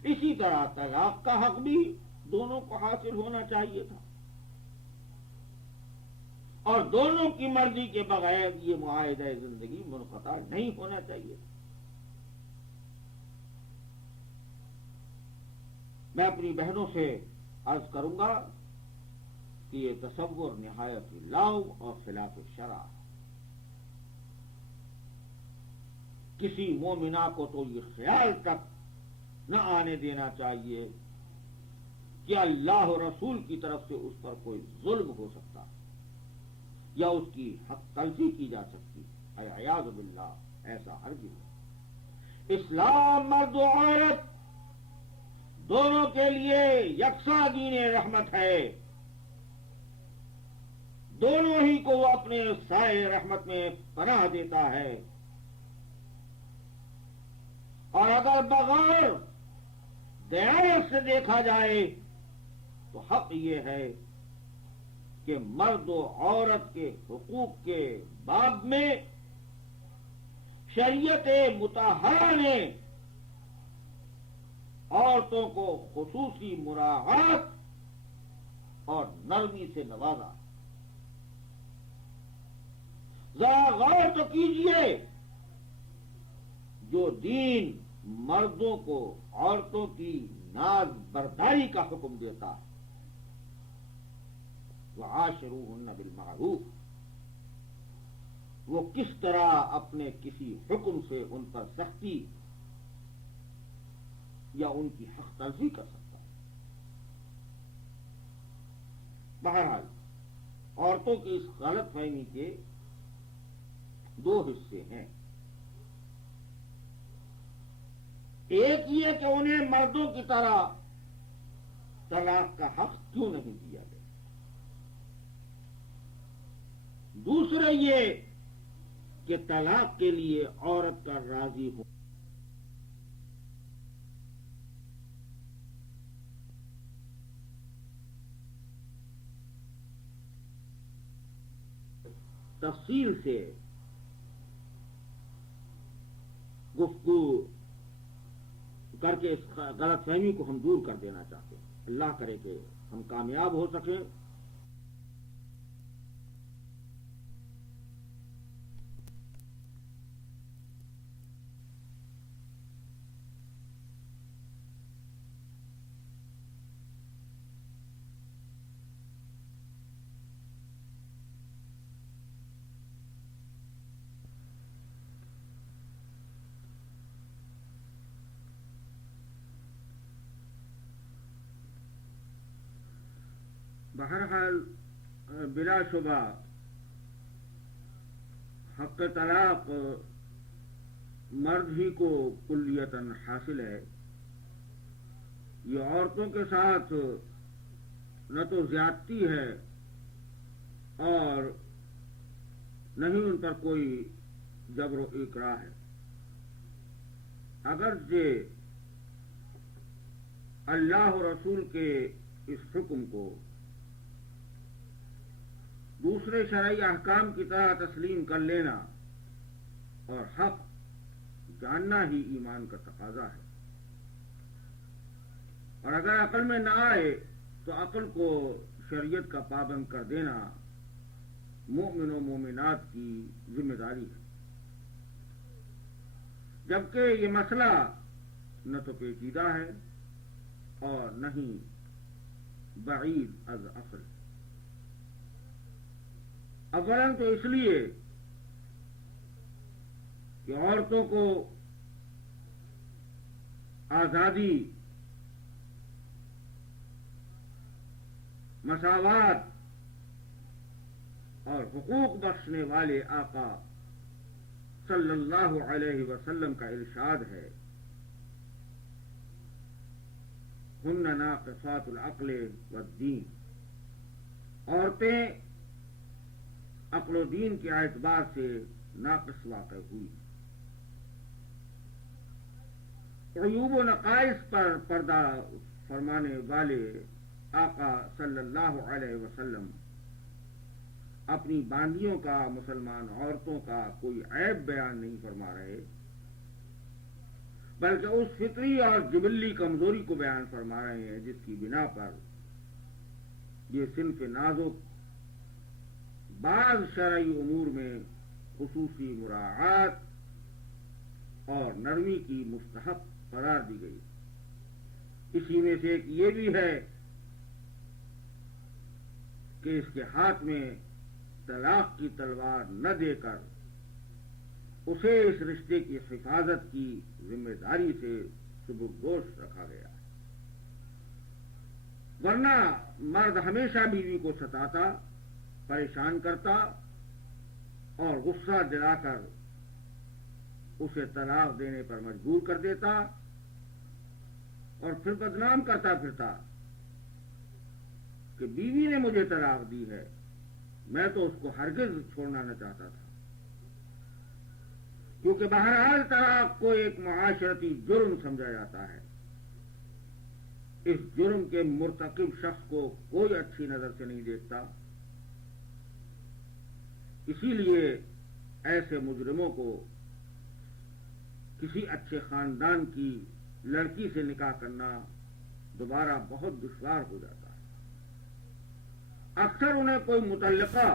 اسی طرح طلاق کا حق بھی دونوں کو حاصل ہونا چاہیے تھا اور دونوں کی مرضی کے بغیر یہ معاہدہ زندگی منقطع نہیں ہونا چاہیے. میں اپنی بہنوں سے عرض کروں گا کہ یہ تصور نہایت لاؤ اور خلاف شرع ہے. کسی مومنہ کو تو یہ خیال تک نہ آنے دینا چاہیے کہ اللہ و رسول کی طرف سے اس پر کوئی ظلم ہو سکتا یا اس کی حق تلفی کی جا سکتی. اعوذ باللہ، ایسا ہرگز نہیں. اسلام مرد و عورت دونوں کے لیے یکساں دین رحمت ہے. دونوں ہی کو وہ اپنے سائے رحمت میں پناہ دیتا ہے. اور اگر بغیر دعایت سے دیکھا جائے تو حق یہ ہے کہ مرد و عورت کے حقوق کے باب میں شریعت مطہرہ نے عورتوں کو خصوصی مراعات اور نرمی سے نوازا. ذرا غور تو کیجئے، جو دین مردوں کو عورتوں کی ناز برداری کا حکم دیتا ہے، وعاشروہن بالمعروف، وہ کس طرح اپنے کسی حکم سے ان پر سختی یا ان کی حق تلفی کر سکتا ہے. بہرحال عورتوں کی اس غلط فہمی کے دو حصے ہیں. ایک یہ کہ انہیں مردوں کی طرح طلاق کا حق کیوں نہیں دیا گیا. دوسرے یہ کہ طلاق کے لیے عورت کا راضی ہو تفصیل سے گفتگو کر کے اس غلط فہمی کو ہم دور کر دینا چاہتے ہیں. اللہ کرے کہ ہم کامیاب ہو سکیں. بہرحال بلا شبہ حق طلاق مرد ہی کو کلیتاً حاصل ہے. یہ عورتوں کے ساتھ نہ تو زیادتی ہے اور نہ ہی ان پر کوئی جبر و اکراہ ہے. اگرچہ اللہ و رسول کے اس حکم کو دوسرے شرعی احکام کی طرح تسلیم کر لینا اور حق جاننا ہی ایمان کا تقاضا ہے. اور اگر عقل میں نہ آئے تو عقل کو شریعت کا پابند کر دینا مومن و مومنات کی ذمہ داری ہے. جبکہ یہ مسئلہ نہ تو پیچیدہ ہے اور نہ ہی بعید از عقل. اولاً تو اس لیے کہ عورتوں کو آزادی، مساوات اور حقوق بخشنے والے آقا صلی اللہ علیہ وسلم کا ارشاد ہے، ہن ناقصات العقل والدین. عورتیں عقل و دین کے اعتبار سے ناقص واقع ہوئی. عیوب و نقائص پر پردہ فرمانے والے آقا صلی اللہ علیہ وسلم اپنی باندیوں کا، مسلمان عورتوں کا کوئی عیب بیان نہیں فرما رہے، بلکہ اس فطری اور جبلی کمزوری کو بیان فرما رہے ہیں جس کی بنا پر یہ صنف نازک بعض شرعی امور میں خصوصی مراعات اور نرمی کی مستحق قرار دی گئی. اسی میں سے ایک یہ بھی ہے کہ اس کے ہاتھ میں طلاق کی تلوار نہ دے کر اسے اس رشتے کی حفاظت کی ذمہ داری سے سبکدوش رکھا گیا. ورنہ مرد ہمیشہ بیوی کو ستاتا، پریشان کرتا اور غصہ دلا کر اسے طلاق دینے پر مجبور کر دیتا اور پھر بدنام کرتا پھرتا کہ بیوی نے مجھے طلاق دی ہے، میں تو اس کو ہرگز چھوڑنا نہ چاہتا تھا. کیونکہ بہرحال طلاق کو ایک معاشرتی جرم سمجھا جاتا ہے. اس جرم کے مرتکب شخص کو کوئی اچھی نظر سے نہیں دیکھتا. اسی لیے ایسے مجرموں کو کسی اچھے خاندان کی لڑکی سے نکاح کرنا دوبارہ بہت دشوار ہو جاتا ہے. اکثر انہیں کوئی مطلقہ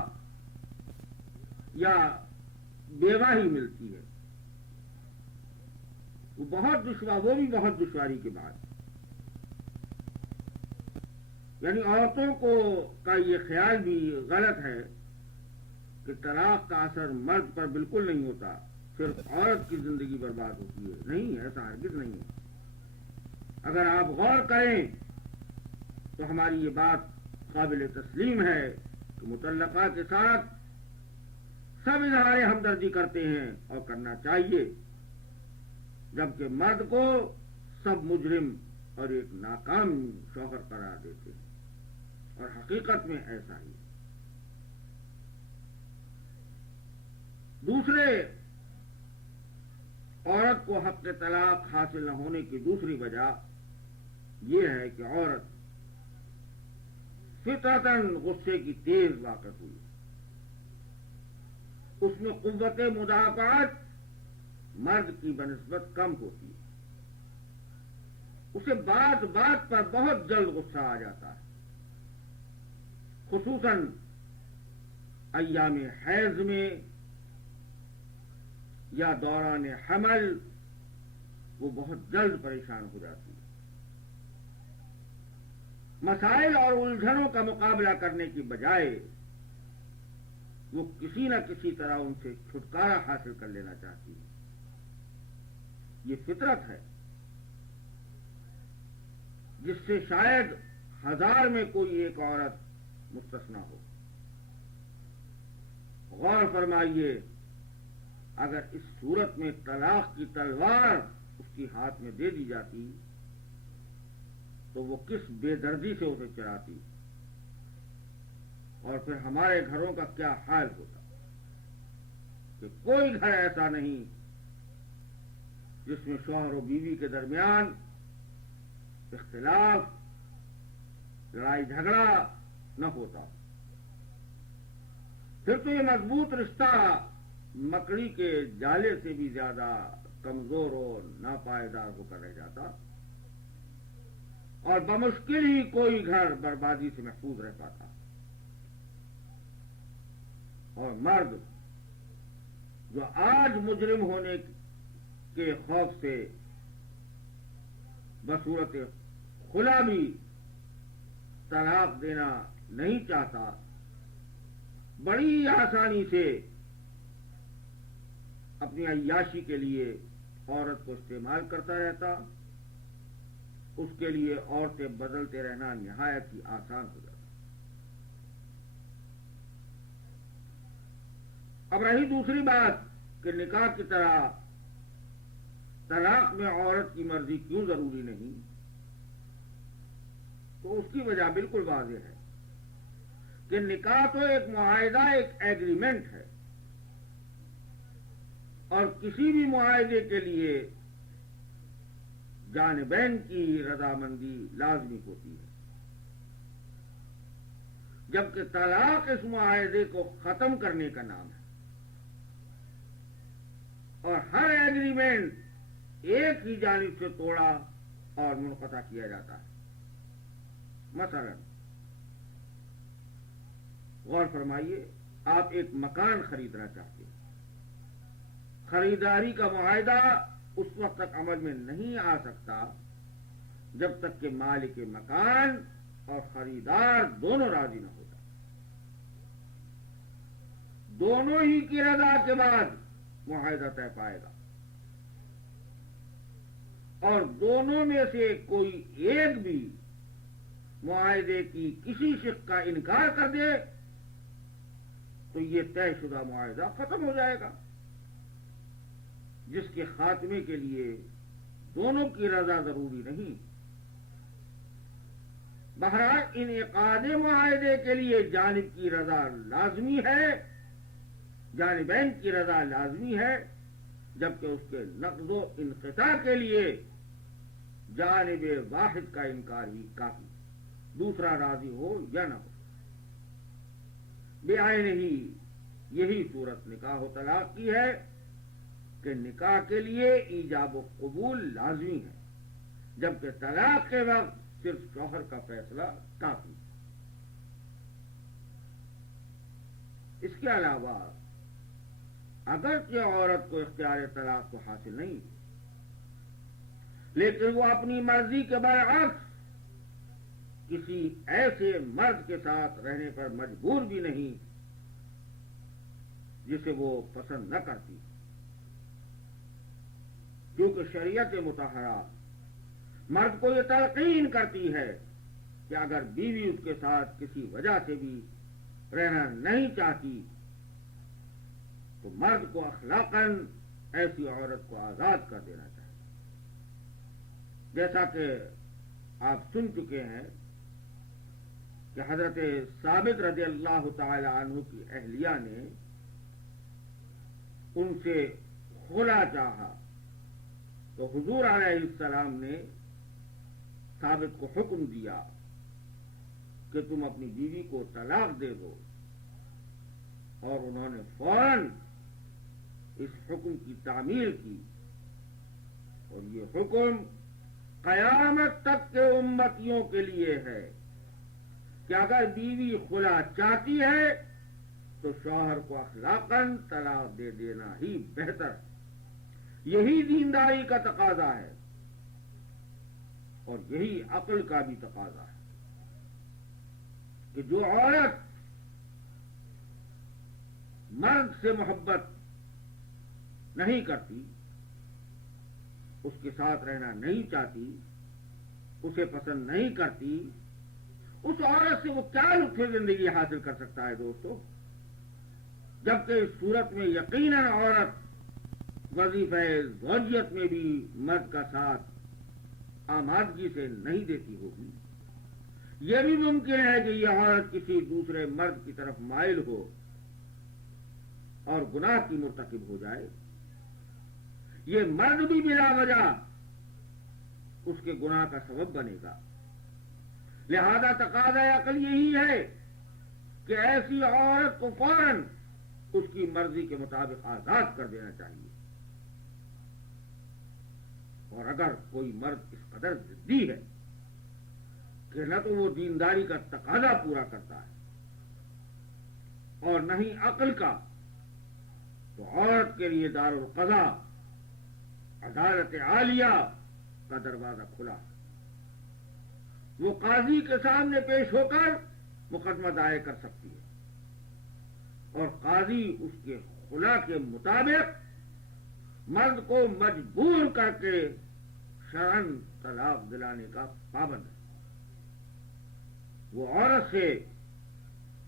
یا بیوہ ہی ملتی ہے. وہ بھی بہت دشواری کے بعد. یعنی عورتوں کو کا یہ خیال بھی غلط ہے کہ طلاق کا اثر مرد پر بالکل نہیں ہوتا، صرف عورت کی زندگی برباد ہوتی ہے. نہیں، ایسا ہرگز نہیں ہے. اگر آپ غور کریں تو ہماری یہ بات قابل تسلیم ہے کہ مطلقہ کے ساتھ سب اظہار ہمدردی کرتے ہیں اور کرنا چاہیے، جبکہ مرد کو سب مجرم اور ایک ناکام شوہر قرار دیتے ہیں. اور حقیقت میں ایسا ہی. دوسرے، عورت کو حق طلاق حاصل نہ ہونے کی دوسری وجہ یہ ہے کہ عورت فطرتاً غصے کی تیز واقف ہوئی. اس میں قوت مدافعت مرد کی بنسبت کم ہوتی ہے. اسے بات بات پر بہت جلد غصہ آ جاتا ہے. خصوصاً ایام حیض میں یا دوران حمل وہ بہت جلد پریشان ہو جاتی ہے. مسائل اور الجھنوں کا مقابلہ کرنے کی بجائے وہ کسی نہ کسی طرح ان سے چھٹکارا حاصل کر لینا چاہتی ہے. یہ فطرت ہے جس سے شاید 1000 میں کوئی ایک عورت مستثنا ہو. غور فرمائیے، اگر اس صورت میں طلاق کی تلوار اس کی ہاتھ میں دے دی جاتی تو وہ کس بے دردی سے اسے چلاتی، اور پھر ہمارے گھروں کا کیا حال ہوتا. کہ کوئی گھر ایسا نہیں جس میں شوہر و بیوی کے درمیان اختلاف، لڑائی جھگڑا نہ ہوتا. پھر تو یہ مضبوط رشتہ مکڑی کے جالے سے بھی زیادہ کمزور اور ناپائیدار ہو کر رہ جاتا، اور بمشکل ہی کوئی گھر بربادی سے محفوظ رہ پاتا. اور مرد جو آج مجرم ہونے کے خوف سے بصورت خلا بھی طلاق دینا نہیں چاہتا، بڑی آسانی سے اپنی عیاشی کے لیے عورت کو استعمال کرتا رہتا. اس کے لیے عورتیں بدلتے رہنا نہایت ہی آسان ہو جاتا. اب رہی دوسری بات کہ نکاح کی طرح طلاق میں عورت کی مرضی کیوں ضروری نہیں، تو اس کی وجہ بالکل واضح ہے کہ نکاح تو ایک معاہدہ، ایک ایگریمنٹ ہے، اور کسی بھی معاہدے کے لیے جانبین کی رضامندی لازمی ہوتی ہے، جبکہ طلاق اس معاہدے کو ختم کرنے کا نام ہے. اور ہر ایگریمنٹ ایک ہی جانب سے توڑا اور منقطع کیا جاتا ہے. مثلا غور فرمائیے، آپ ایک مکان خریدنا چاہتے ہیں. خریداری کا معاہدہ اس وقت تک عمل میں نہیں آ سکتا جب تک کہ مالک مکان اور خریدار دونوں راضی نہ ہوتا. دونوں ہی کی رضا کے بعد معاہدہ طے پائے گا، اور دونوں میں سے کوئی ایک بھی معاہدے کی کسی شق کا انکار کر دے تو یہ طے شدہ معاہدہ ختم ہو جائے گا، جس کے خاتمے کے لیے دونوں کی رضا ضروری نہیں. بہرحال انعقاد معاہدے کے لیے جانب کی رضا لازمی ہے، جانبین کی رضا لازمی ہے، جبکہ اس کے نقض و انقطاع کے لیے جانب واحد کا انکار ہی کافی، دوسرا راضی ہو یا نہ ہو۔ بے آئین ہی یہی صورت نکاح و طلاق کی ہے کہ نکاح کے لیے ایجاب و قبول لازمی ہے، جبکہ طلاق کے وقت صرف شوہر کا فیصلہ کافی۔ اس کے علاوہ اگرچہ عورت کو اختیار طلاق تو حاصل نہیں، لیکن وہ اپنی مرضی کے برعکس کسی ایسے مرد کے ساتھ رہنے پر مجبور بھی نہیں جسے وہ پسند نہ کرتی، کیونکہ شریعت مطہرہ مرد کو یہ تلقین کرتی ہے کہ اگر بیوی اس کے ساتھ کسی وجہ سے بھی رہنا نہیں چاہتی تو مرد کو اخلاقاً ایسی عورت کو آزاد کر دینا چاہیے۔ جیسا کہ آپ سن چکے ہیں کہ حضرت ثابت رضی اللہ تعالی عنہ کی اہلیہ نے ان سے خلا چاہا تو حضور علیہ السلام نے ثابت کو حکم دیا کہ تم اپنی بیوی کو طلاق دے دو، اور انہوں نے فوراً اس حکم کی تعمیل کی، اور یہ حکم قیامت تک کے امتیوں کے لیے ہے کہ اگر بیوی خلا چاہتی ہے تو شوہر کو اخلاقاً طلاق دے دینا ہی بہتر، یہی دینداری کا تقاضا ہے اور یہی عقل کا بھی تقاضا ہے کہ جو عورت مرد سے محبت نہیں کرتی، اس کے ساتھ رہنا نہیں چاہتی، اسے پسند نہیں کرتی، اس عورت سے وہ کیا لطف زندگی حاصل کر سکتا ہے دوستو؟ جبکہ اس صورت میں یقیناً عورت وظیفہ زوجیت میں بھی مرد کا ساتھ آمادگی سے نہیں دیتی ہوگی۔ یہ بھی ممکن ہے کہ یہ عورت کسی دوسرے مرد کی طرف مائل ہو اور گناہ کی مرتکب ہو جائے، یہ مرد بھی بلا وجہ اس کے گناہ کا سبب بنے گا۔ لہذا تقاضا عقل یہی ہے کہ ایسی عورت کو فوراً اس کی مرضی کے مطابق آزاد کر دینا چاہیے، اور اگر کوئی مرد اس قدر ضدی ہے کہ نہ تو وہ دینداری کا تقاضا پورا کرتا ہے اور نہ ہی عقل کا، تو عورت کے لیے دار القضاء عدالت عالیہ کا دروازہ کھلا ہے، وہ قاضی کے سامنے پیش ہو کر مقدمہ دائر کر سکتی ہے، اور قاضی اس کے خلا کے مطابق مرد کو مجبور کر کے شرعاً طلاق دلانے کا پابند ہے۔ وہ عورت سے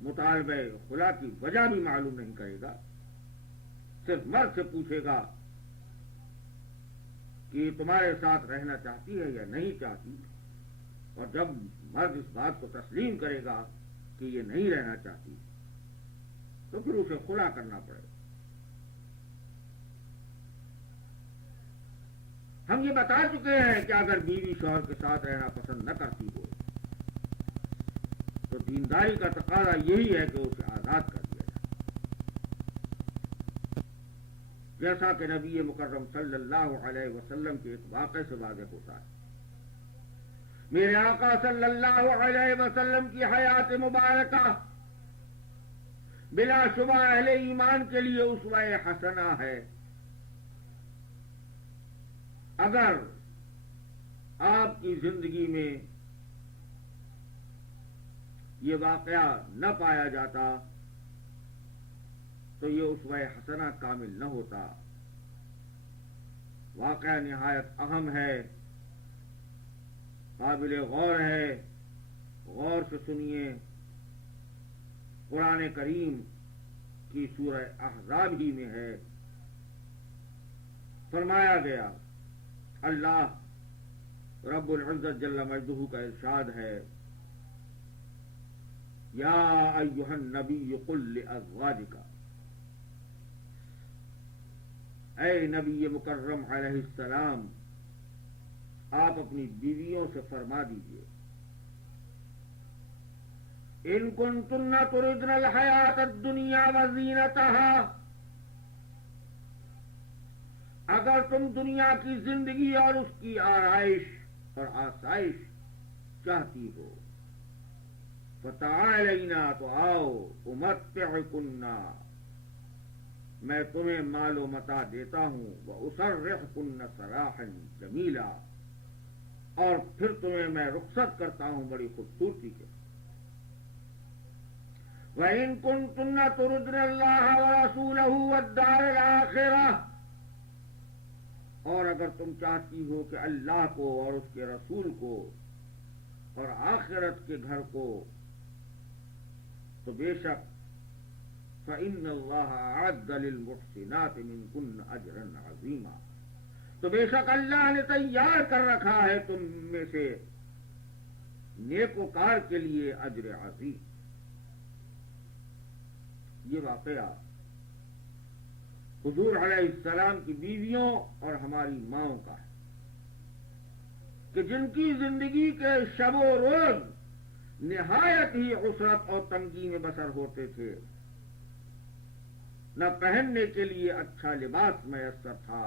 مطالبہ خلا کی وجہ بھی معلوم نہیں کرے گا، صرف مرد سے پوچھے گا کہ یہ تمہارے ساتھ رہنا چاہتی ہے یا نہیں چاہتی، اور جب مرد اس بات کو تسلیم کرے گا کہ یہ نہیں رہنا چاہتی تو پھر اسے خلا کرنا پڑے گا۔ ہم یہ بتا چکے ہیں کہ اگر بیوی شوہر کے ساتھ رہنا پسند نہ کرتی ہو تو دینداری کا تقاضا یہی ہے کہ اسے آزاد کر دیا جائے، جیسا کہ نبی مکرم صلی اللہ علیہ وسلم کے ایک واقعے سے واضح ہوتا ہے۔ میرے آقا صلی اللہ علیہ وسلم کی حیات مبارکہ بلا شبہ اہل ایمان کے لیے اسوہ حسنہ ہے۔ اگر آپ کی زندگی میں یہ واقعہ نہ پایا جاتا تو یہ اسوہ حسنہ کامل نہ ہوتا۔ واقعہ نہایت اہم ہے، قابل غور ہے، غور سے سنیے۔ قرآن کریم کی سورہ احزاب ہی میں ہے، فرمایا گیا، اللہ رب العزت جل مجدہ کا ارشاد ہے، یا ایھا النبی قل لازواجک، اے نبی مکرم علیہ السلام، آپ اپنی بیویوں سے فرما دیجئے ان کنتن تردن الحیات الدنیا وزینتها، اگر تم دنیا کی زندگی اور اس کی آرائش اور آسائش چاہتی ہو، فتعالینا، تو آؤ، امتعکن، میں تمہیں مال و متاع دیتا ہوں، واسرحکن سراحا جمیلا، اور پھر تمہیں میں رخصت کرتا ہوں بڑی خوبصورتی کے۔ وَإِن كُنتُنَّ تُرِدْنَ اللَّهَ وَرَسُولَهُ وَالدَّارَ الْآخِرَةَ، اور اگر تم چاہتی ہو کہ اللہ کو اور اس کے رسول کو اور آخرت کے گھر کو، تو بے شک فَإِنَّ اللَّهَ أَعَدَّ لِلْمُحْسِنَاتِ مِنكُنَّ أَجْرًا عَظِيمًا، تو بے شک اللہ نے تیار کر رکھا ہے تم میں سے نیکوکار کے لیے اجر عظیم۔ یہ واقعہ حضور علیہ السلام کی بیویوں اور ہماری ماؤں کا ہے کہ جن کی زندگی کے شب و روز نہایت ہی عسرت اور تنگی میں بسر ہوتے تھے، نہ پہننے کے لیے اچھا لباس میسر تھا،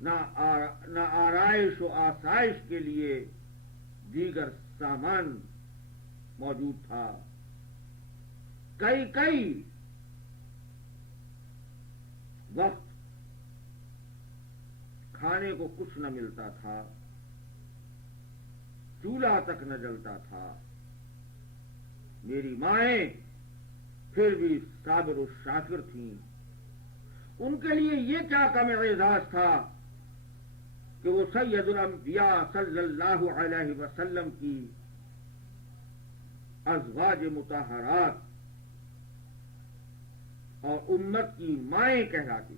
نہ آرائش و آسائش کے لیے دیگر سامان موجود تھا، کئی وقت کھانے کو کچھ نہ ملتا تھا، چولہا تک نہ جلتا تھا۔ میری مائیں پھر بھی صابر و شاکر تھیں، ان کے لیے یہ کیا کم اعزاز تھا کہ وہ سید الانبیاء صلی اللہ علیہ وسلم کی ازواج مطہرات اور امت کی مائیں کہلاتی۔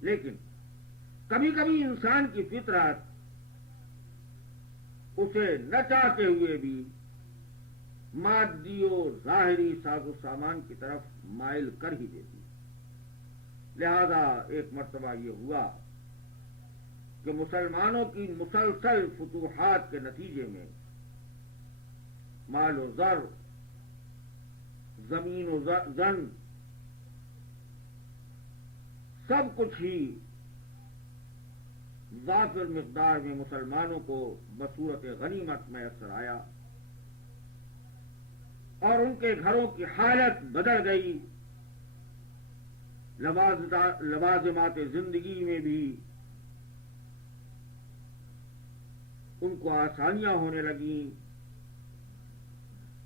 لیکن کبھی کبھی انسان کی فطرت اسے نہ چاہتے ہوئے بھی مادی و ظاہری ساز و سامان کی طرف مائل کر ہی دیتی۔ لہذا ایک مرتبہ یہ ہوا کہ مسلمانوں کی مسلسل فتوحات کے نتیجے میں مال و زر، زمین و زن، سب کچھ ہی ظافر مقدار میں مسلمانوں کو بصورت غنیمت میسر آیا، اور ان کے گھروں کی حالت بدل گئی، لوازمات زندگی میں بھی ان کو آسانیاں ہونے لگیں،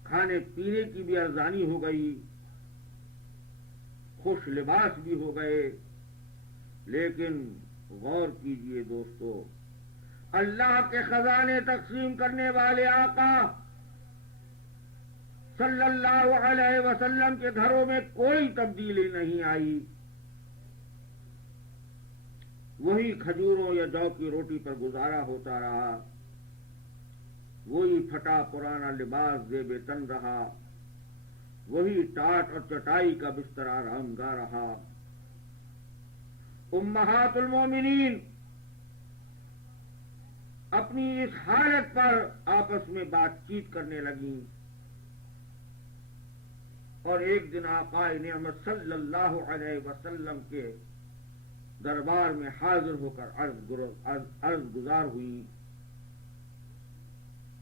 کھانے پینے کی بھی ارزانی ہو گئی، خوش لباس بھی ہو گئے۔ لیکن غور کیجئے دوستو، اللہ کے خزانے تقسیم کرنے والے آقا صلی اللہ علیہ وسلم کے گھروں میں کوئی تبدیلی نہیں آئی، وہی کھجوروں یا جو کی روٹی پر گزارا ہوتا رہا، وہی پھٹا پرانا لباس زیب تن رہا، وہی ٹاٹ اور چٹائی کا بستر آرامگاہ رہا۔ امہات المومنین اپنی اس حالت پر آپس میں بات چیت کرنے لگیں، اور ایک دن آقا نعمت صلی اللہ علیہ وسلم کے دربار میں حاضر ہو کر عرض گزار ہوئی،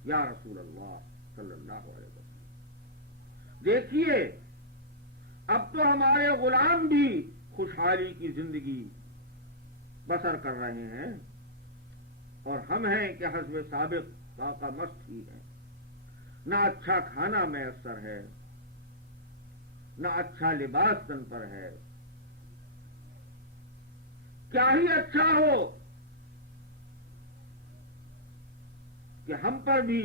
یا رسول اللہ صلی اللہ علیہ وسلم، دیکھیے اب تو ہمارے غلام بھی خوشحالی کی زندگی بسر کر رہے ہیں، اور ہم ہیں کہ حسب سابق طاقہ مست ہی ہیں، نہ اچھا کھانا میسر ہے، نہ اچھا لباس تن پر ہے۔ کیا ہی اچھا ہو کہ ہم پر بھی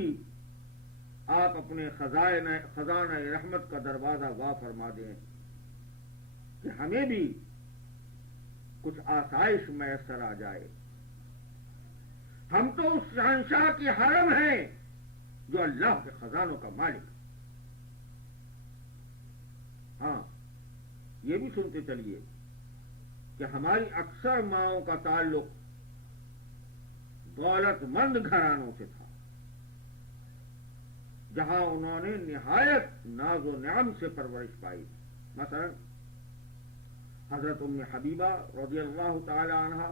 آپ اپنے خزانہ رحمت کا دروازہ وا فرما دیں کہ ہمیں بھی کچھ آسائش میسر آ جائے۔ ہم تو اس شہنشاہ کی حرم ہیں جو اللہ کے خزانوں کا مالک ہے۔ ہاں، یہ بھی سنتے چلیے کہ ہماری اکثر ماؤں کا تعلق دولت مند گھرانوں سے تھا، جہاں انہوں نے نہایت ناز و نعم سے پرورش پائی. مثلا حضرت ام حبیبہ رضی اللہ تعالی عنہا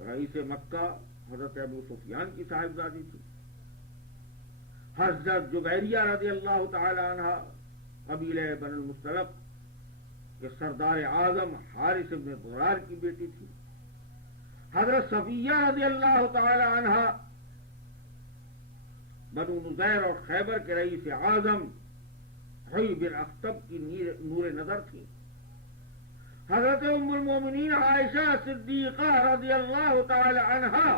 رئیس مکہ حضرت ابو سفیان کی صاحبزادی تھی. حضرت جبیریہ رضی اللہ تعالی عنہا قبیلہ بن المصطلق کے سردار اعظم حارث بن ضرار کی بیٹی تھی. حضرت صفیہ رضی اللہ تعالی عنہا بنو نذیر اور خیبر کے رئیس اعظم حی بن اخطب کی نور نظر تھی. حضرت ام المومنین عائشہ صدیقہ رضی اللہ تعالی عنہا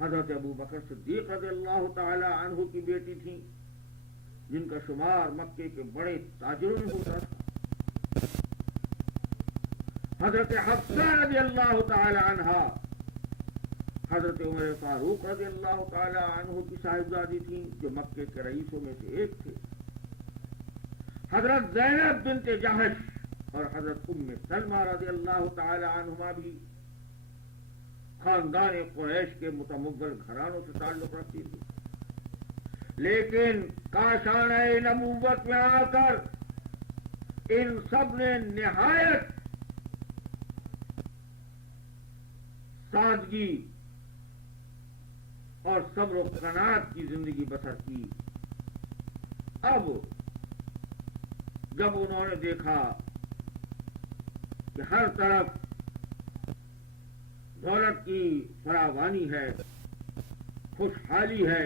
حضرت ابو بکر صدیق رضی اللہ تعالی عنہ کی بیٹی تھی، جن کا شمار مکے کے بڑے تاجروں میں ہوتا تھا. حضرت حفصہ رضی اللہ تعالی عنہا حضرت عمر فاروق رضی اللہ تعالی عنہ کی صاحبزادی تھی، جو مکے کے رئیسوں میں سے ایک تھے. حضرت زینب بنت جہش اور حضرت ام سلمہ رضی اللہ تعالی عنہما بھی خاندان قریش کے متمول گھرانوں سے تعلق رکھتی تھی. لیکن کاشانہ نبوت میں آ کر ان سب نے نہایت سادگی اور صبر و قناعت کی زندگی بسر کی. اب جب انہوں نے دیکھا کہ ہر طرف دولت کی فراوانی ہے، خوشحالی ہے،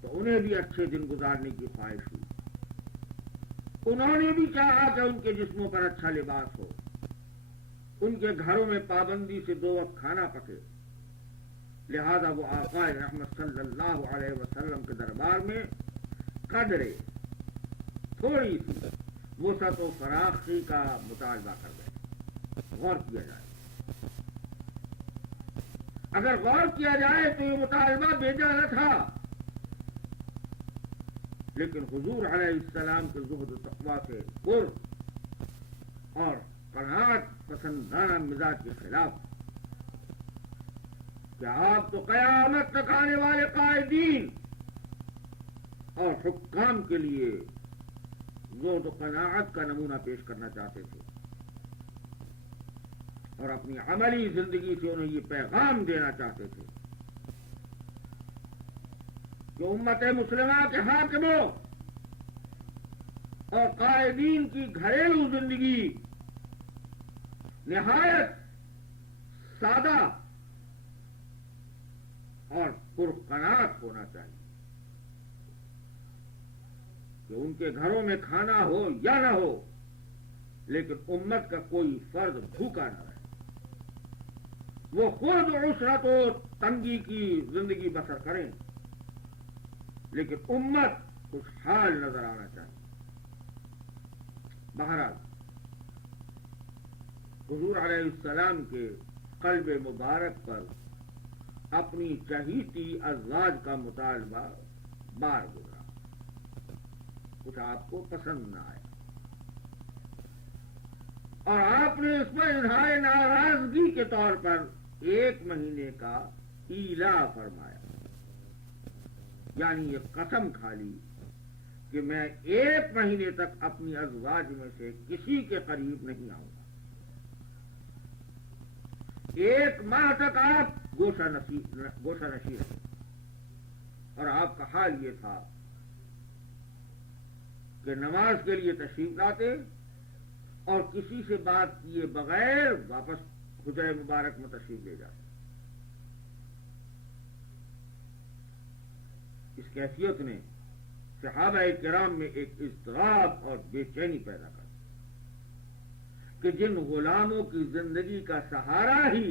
تو انہیں بھی اچھے دن گزارنے کی خواہش ہوئی. انہوں نے بھی چاہا کہ ان کے جسموں پر اچھا لباس ہو، ان کے گھروں میں پابندی سے 2 وقت کھانا پکے. لہذا وہ آقا رحمت صلی اللہ علیہ وسلم کے دربار میں قدرے تھوڑی سی وسعت و فراخی کا مطالبہ کر گئے. غور کیا جائے، اگر غور کیا جائے تو یہ مطالبہ بھیجا نہ تھا، لیکن حضور علیہ السلام کے زہد و تقویٰ سے اور قناعت پسندانہ مزاج کے خلاف. کہ آپ تو قیامت تک آنے والے قائدین اور حکام کے لیے زہد و قناعت کا نمونہ پیش کرنا چاہتے تھے، اور اپنی عملی زندگی سے انہیں یہ پیغام دینا چاہتے تھے کہ امت مسلمہ کے حاکموں اور قائدین کی گھریلو زندگی نہایت سادہ اور پرقناعت ہونا چاہیے، کہ ان کے گھروں میں کھانا ہو یا نہ ہو، لیکن امت کا کوئی فرد بھوکا نہ رہے. وہ خود عسرت و تنگی کی زندگی بسر کریں، لیکن امت خوشحال نظر آنا چاہیے. بہرحال حضور علیہ السلام کے قلب مبارک پر اپنی چہیتی ازواج کا مطالبہ بار گزرا، کچھ آپ کو پسند نہ آیا، اور آپ نے اس پر اظہار ناراضگی کے طور پر 1 مہینے کا ایلا فرمایا، یعنی یہ قسم کھا لی کہ میں 1 مہینے تک اپنی ازواج میں سے کسی کے قریب نہیں آؤں گا. 1 ماہ تک آپ گوشہ نشی رہے، اور آپ کا حال یہ تھا کہ نماز کے لیے تشریف لاتے اور کسی سے بات کیے بغیر واپس حجرہ مبارک میں تشریف لے جاتے. اس کیفیت نے صحابہ کرام میں ایک اضطراب اور بے چینی پیدا کر کہ جن غلاموں کی زندگی کا سہارا ہی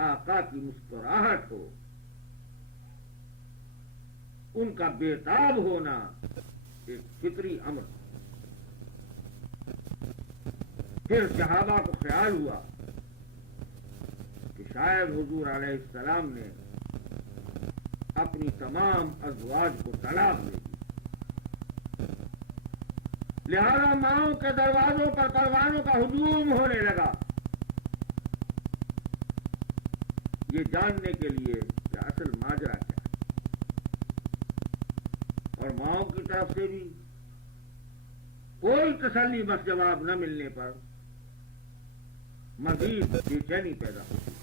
آقا کی مسکراہٹ ہو، ان کا بےتاب ہونا ایک فطری امر. پھر صحابہ کو خیال ہوا کہ شاید حضور علیہ السلام نے اپنی تمام ازواج کو طلاق دے دی، لہذا ماؤں کے دروازوں پر پروانوں کا ہجوم ہونے لگا، یہ جاننے کے لیے کہ اصل ماجرا کیا ہے۔ اور ماؤں کی طرف سے بھی کوئی تسلی بخش جواب نہ ملنے پر مزید بے چینی پیدا ہوئی۔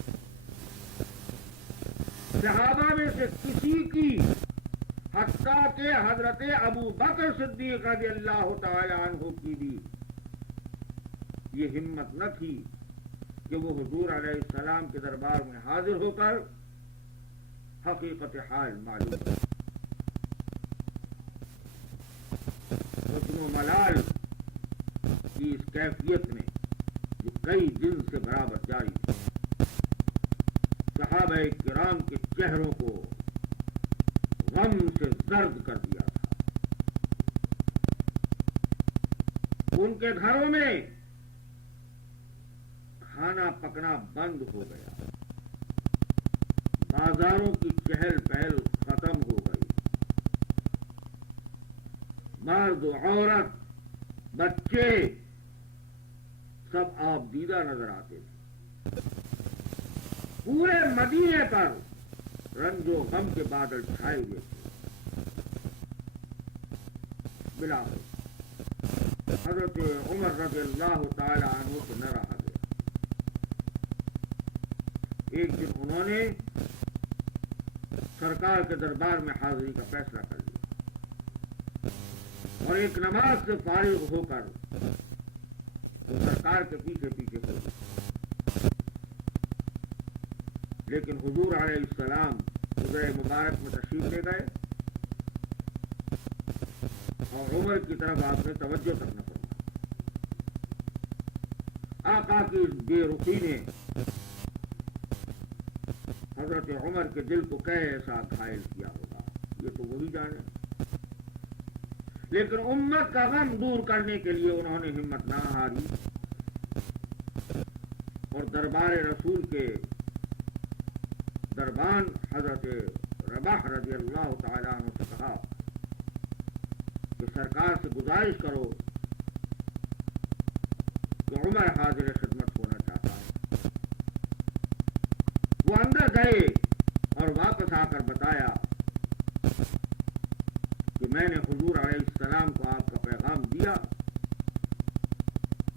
صحابہ میں سے کسی کی، حتیٰ کہ حضرت ابو بکر صدیق رضی اللہ تعالی عنہ کی بھی یہ ہمت نہ تھی کہ وہ حضور علیہ السلام کے دربار میں حاضر ہو کر حقیقت حال معلوم کرے۔ حسن و ملال کی اس کیفیت میں جو کئی دن سے برابر جاری تھی، صحابہ کرام کے چہروں کو غم سے زرد کر دیا تھا۔ ان کے گھروں میں کھانا پکنا بند ہو گیا، بازاروں کی چہل پہل ختم ہو گئی، مرد عورت بچے سب آپ دیدہ نظر آتے تھے۔ پورے مدینے پر رنج و غم کے بادل چھائے ہوئے تھے۔ بلاخر حضرت عمر رضی اللہ تعالی عنہ سے نہ رہا گیا۔ ایک دن انہوں نے سرکار کے دربار میں حاضری کا فیصلہ کر لیا اور ایک نماز سے فارغ ہو کر وہ سرکار کے پیچھے پیچھے ہو گئے۔ لیکن حضور علیہ السلام حضرہ مبارک میں تشریف لے گئے اور عمر کی طرف آپ نے توجہ تک نہ فرمائی۔ آقا کی اس بے رخی نے حضرت عمر کے دل کو کیسا گھائل کیا ہوگا یہ تو وہی جانے۔ لیکن امت کا غم دور کرنے کے لیے انہوں نے ہمت نہ ہاری اور دربار رسول کے دربان حضرت رباح رضی اللہ تعالیٰ عنہ سے کہا کہ سرکار سے گزارش کرو کہ عمر حاضر خدمت ہونا چاہتا ہے۔ وہ اندر گئے اور واپس آ کر بتایا کہ میں نے حضور علیہ السلام کو آپ کا پیغام دیا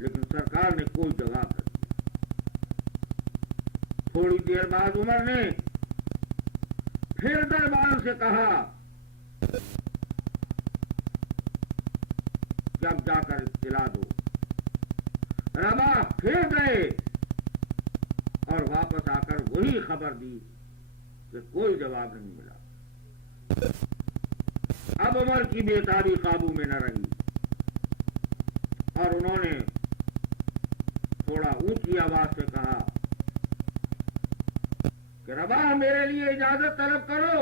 لیکن سرکار نے کوئی جواب نہ دیا۔ تھوڑی دیر بعد عمر نے پھر دربار سے کہا کہ اب جا کر اطلاع دو۔ ربا پھر گئے اور واپس آ کر وہی خبر دی کہ کوئی جواب نہیں ملا۔ اب عمر کی بےتابی قابو میں نہ رہی اور انہوں نے تھوڑا اونچی آواز سے کہا کہ ربا میرے لیے اجازت طلب کرو،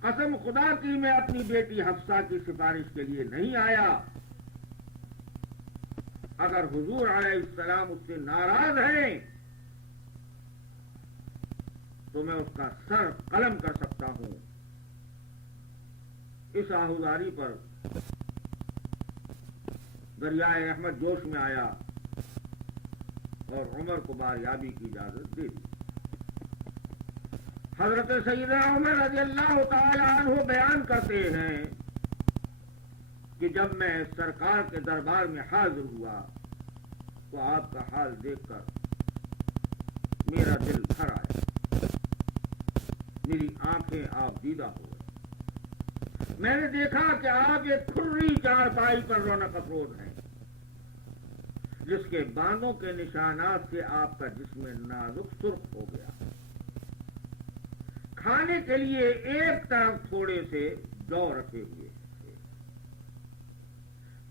قسم خدا کی میں اپنی بیٹی حفصہ کی سفارش کے لیے نہیں آیا۔ اگر حضور علیہ السلام اس سے ناراض ہیں تو میں اس کا سر قلم کر سکتا ہوں۔ اس آہوزاری پر دریائے رحمت جوش میں آیا اور عمر کو باریابی کی اجازت دے دی۔ حضرت سیدنا عمر رضی اللہ تعالی عنہ بیان کرتے ہیں کہ جب میں سرکار کے دربار میں حاضر ہوا تو آپ کا حال دیکھ کر میرا دل بھر آیا، میری آنکھیں آپ دیدہ ہو گئی۔ میں نے دیکھا کہ آپ ایک کھری چارپائی پر رونق افروز ہیں جس کے باندوں کے نشانات سے آپ کا جسم نازک سرخ ہو گیا۔ کھانے کے لیے ایک طرف تھوڑے سے جو رکھے ہوئے تھے،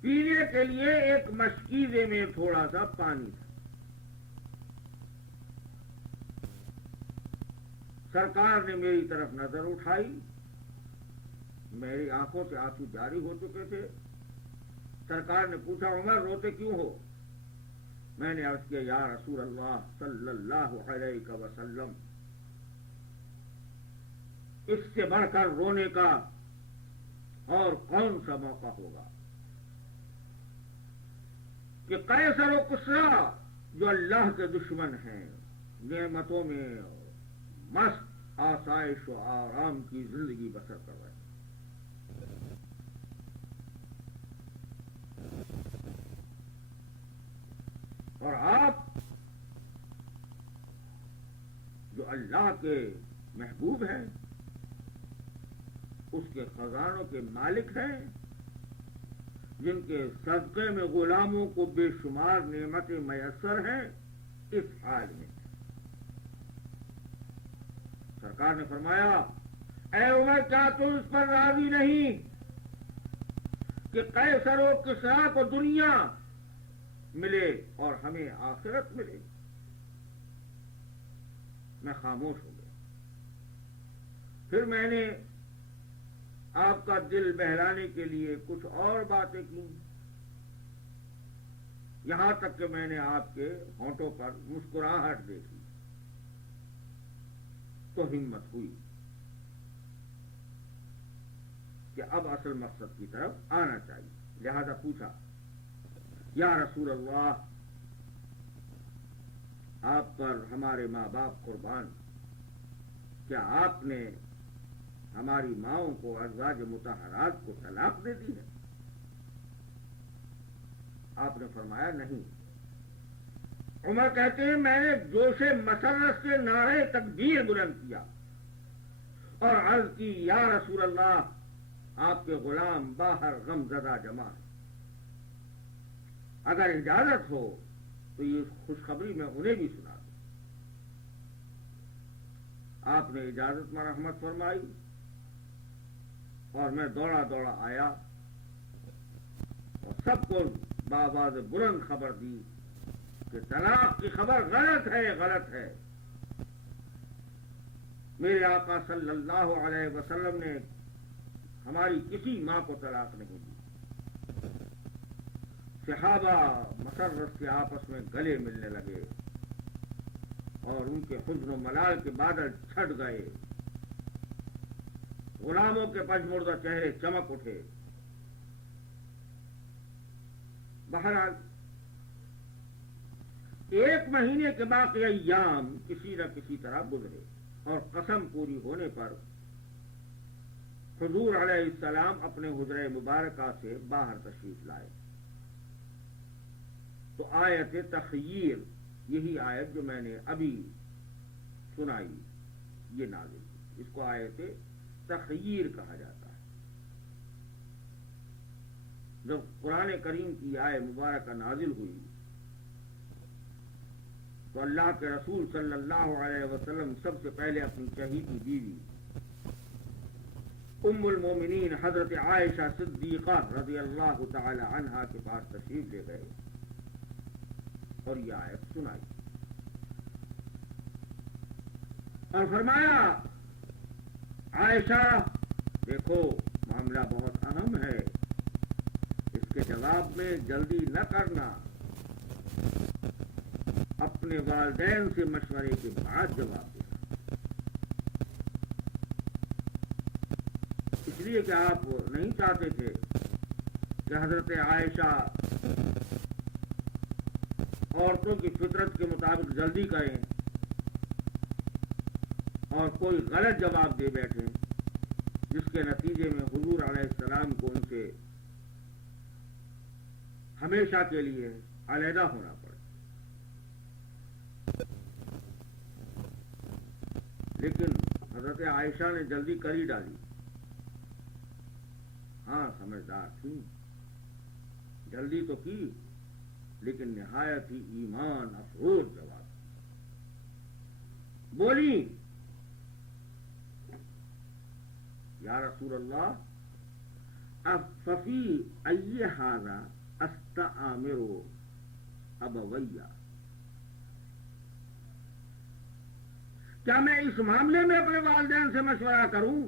پینے کے لیے ایک مشکیزے میں تھوڑا سا پانی تھا۔ سرکار نے میری طرف نظر اٹھائی، میری آنکھوں سے آنسو جاری ہو چکے تھے۔ سرکار نے پوچھا عمر روتے کیوں ہو؟ میں نے عرض کیا یا رسول اللہ صلی اللہ علیہ وسلم اس سے بڑھ کر رونے کا اور کون سا موقع ہوگا؟ کہ قیصر و کسریٰ جو اللہ کے دشمن ہیں نعمتوں میں مست آسائش و آرام کی زندگی بسر کر رہے ہیں، اور آپ جو اللہ کے محبوب ہیں، اس کے خزانوں کے مالک ہیں، جن کے صدقے میں غلاموں کو بے شمار نعمتیں میسر ہیں، اس حال میں سرکار نے فرمایا اے عمر کیا تم اس پر راضی نہیں کہ قیصر و کسریٰ کو دنیا ملے اور ہمیں آخرت ملے؟ میں خاموش ہو گیا۔ پھر میں نے آپ کا دل بہلانے کے لیے کچھ اور باتیں کی، یہاں تک کہ میں نے آپ کے ہونٹوں پر مسکراہٹ دیکھی تو ہمت ہوئی کہ اب اصل مقصد کی طرف آنا چاہیے۔ لہذا پوچھا یا رسول اللہ، آپ پر ہمارے ماں باپ قربان، کیا آپ نے ہماری ماؤں کو ازواج مطہرات کو طلاق دے دی ہے؟ آپ نے فرمایا نہیں۔ عمر کہتے ہیں میں نے جوش مسرت سے نعرے تکبیر بلند کیا اور عرض کی یا رسول اللہ، آپ کے غلام باہر غم زدہ جمع ہیں، اگر اجازت ہو تو یہ خوشخبری میں انہیں بھی سنا دوں۔ آپ نے اجازت مرحمت فرمائی اور میں دوڑا دوڑا آیا اور سب کو بآواز بلند خبر دی کہ طلاق کی خبر غلط ہے، غلط ہے۔ میرے آقا صلی اللہ علیہ وسلم نے ہماری کسی ماں کو طلاق نہیں دی۔ صحابہ مسرت سے آپس میں گلے ملنے لگے اور ان کے حزن و ملال کے بادل چھٹ گئے، غلاموں کے پژمردہ چہرے چمک اٹھے۔ بہرحال ایک مہینے کے باقی ایام کسی نہ کسی طرح گزرے اور قسم پوری ہونے پر حضور علیہ السلام اپنے حجرہ مبارکہ سے باہر تشریف لائے تو آیت تخییر، یہی آیت جو میں نے ابھی سنائی، یہ نازل ہوئی۔ اس کو آیت تخییر کہا جاتا ہے۔ جب قرآن کریم کی آیت مبارکہ نازل ہوئی تو اللہ کے رسول صلی اللہ علیہ وسلم سب سے پہلے اپنی چہیتی بیوی ام المومنین حضرت عائشہ صدیقہ رضی اللہ تعالی عنہا کے پاس تشریف لے گئے اور یہ آیت سنائی اور فرمایا عائشہ دیکھو معاملہ بہت اہم ہے، اس کے جواب میں جلدی نہ کرنا، اپنے والدین سے مشورے کے بعد جواب دینا، اس لیے کہ آپ نہیں چاہتے تھے کہ حضرت عائشہ عورتوں کی فطرت کے مطابق جلدی کریں اور کوئی غلط جواب دے بیٹھیں جس کے نتیجے میں حضور علیہ السلام کو ان سے ہمیشہ کے لیے علیحدہ ہونا پڑے۔ لیکن حضرت عائشہ نے جلدی کر ہی ڈالی، ہاں سمجھدار تھی، جلدی تو کی لیکن نہایت ہی ایمان افروز جواب بولی یا رسول اللہ اففی ای ھذا استعمر ابویہ، کیا میں اس معاملے میں اپنے والدین سے مشورہ کروں؟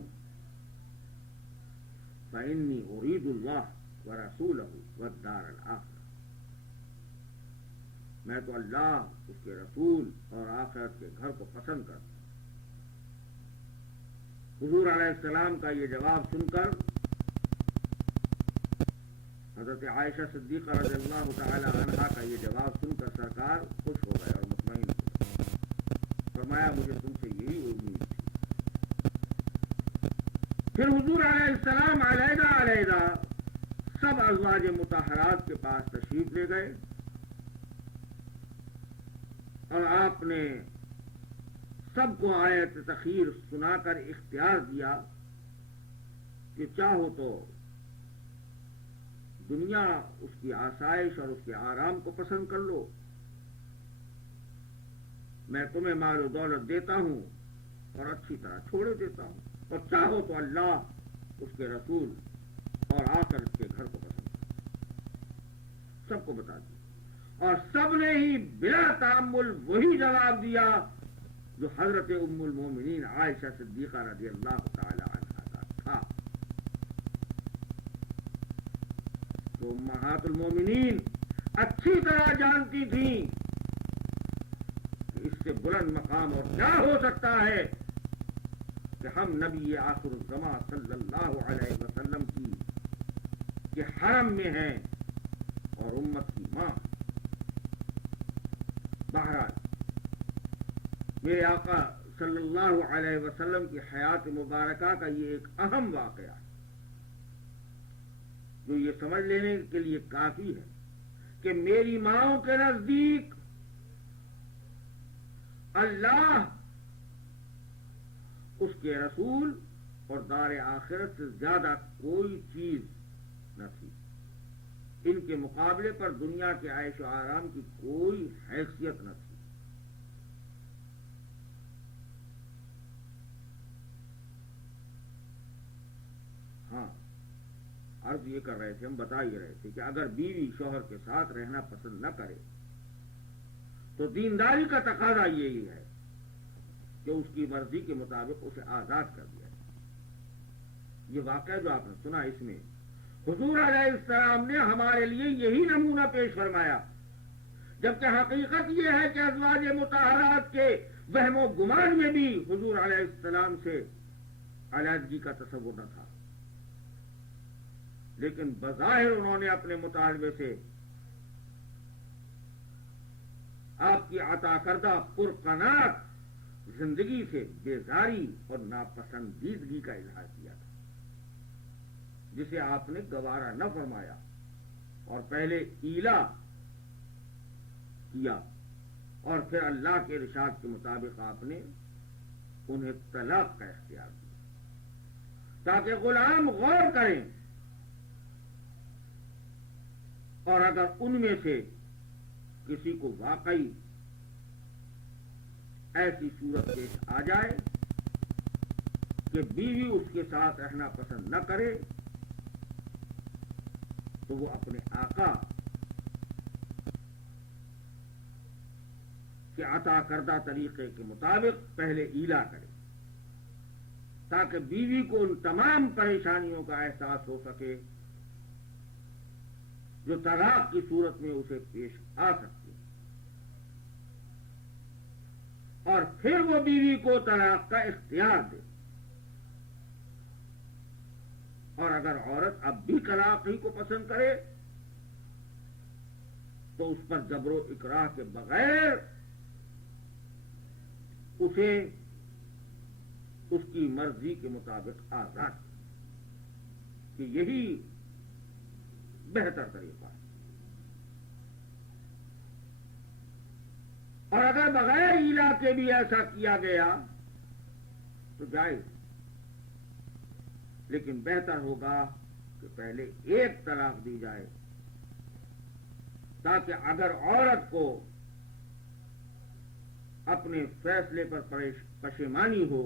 فإنی ارید اللہ ورسولہ والدار الآخرہ، میں تو اللہ، اس کے رسول اور آخرت کے گھر کو پسند کرتا ہوں۔ حضور علیہ السلام کا یہ جواب سن کر حضرت عائشہ صدیقہ رضی اللہ تعالی عنہا کا یہ جواب سن کر سرکار خوش ہو گئے اور مطمئن ہو گئے. فرمایا مجھے تم سے یہی امید تھی. پھر حضور علیہ السلام علیحدہ علیحدہ سب ازواج مطہرات کے پاس تشریف لے گئے اور آپ نے سب کو آیت تخیر سنا کر اختیار دیا کہ چاہو تو دنیا اس کی آسائش اور اس کے آرام کو پسند کر لو، میں تمہیں مال و دولت دیتا ہوں اور اچھی طرح چھوڑے دیتا ہوں، اور چاہو تو اللہ اس کے رسول اور آخرت کے گھر کو پسند کرو. سب کو بتا دیا اور سب نے ہی بلا تامل وہی جواب دیا جو حضرت ام المومنین عائشہ صدیقہ رضی اللہ تعالی عنہا کا تھا. تو امہات المومنین اچھی طرح جانتی تھیں کہ اس سے بلند مقام اور کیا ہو سکتا ہے کہ ہم نبی آخر الزماں صلی اللہ علیہ وسلم کی کہ حرم میں ہیں اور امت کی ماں. بہرحال میرے آقا صلی اللہ علیہ وسلم کی حیات مبارکہ کا یہ ایک اہم واقعہ ہے جو یہ سمجھ لینے کے لیے کافی ہے کہ میری ماؤں کے نزدیک اللہ، اس کے رسول اور دار آخرت سے زیادہ کوئی چیز نہ تھی. ان کے مقابلے پر دنیا کے عیش و آرام کی کوئی حیثیت نہ تھی. ہاں، عرض یہ کر رہے تھے، ہم بتا ہی رہے تھے کہ اگر بیوی شوہر کے ساتھ رہنا پسند نہ کرے تو دینداری کا تقاضا یہی ہے کہ اس کی مرضی کے مطابق اسے آزاد کر دیا جائے. یہ واقعہ جو آپ نے سنا، اس میں حضور علیہ السلام نے ہمارے لیے یہی نمونہ پیش فرمایا، جبکہ حقیقت یہ ہے کہ ازواج مطہرات کے وہم و گمان میں بھی حضور علیہ السلام سے علیحدگی کا تصور نہ تھا، لیکن بظاہر انہوں نے اپنے مطالبے سے آپ کی عطا کردہ پرقناعت زندگی سے بیزاری اور ناپسندیدگی کا اظہار کیا تھا، جسے آپ نے گوارا نہ فرمایا اور پہلے ایلا کیا اور پھر اللہ کے ارشاد کے مطابق آپ نے انہیں طلاق کا اختیار دیا تاکہ غلام غور کریں اور اگر ان میں سے کسی کو واقعی ایسی صورت پیش آ جائے کہ بیوی اس کے ساتھ رہنا پسند نہ کرے تو وہ اپنے آقا کے عطا کردہ طریقے کے مطابق پہلے ایلا کرے تاکہ بیوی کو ان تمام پریشانیوں کا احساس ہو سکے جو طلاق کی صورت میں اسے پیش آ سکتی ہے، اور پھر وہ بیوی کو طلاق کا اختیار دے. اور اگر عورت اب بھی طلاق ہی کو پسند کرے تو اس پر جبر و اکراہ کے بغیر اسے اس کی مرضی کے مطابق آزاد کہ یہی بہتر طریقہ ہے. اور اگر بغیر ایلا کے بھی ایسا کیا گیا تو جائز، لیکن بہتر ہوگا کہ پہلے ایک طلاق دی جائے تاکہ اگر عورت کو اپنے فیصلے پر پشیمانی ہو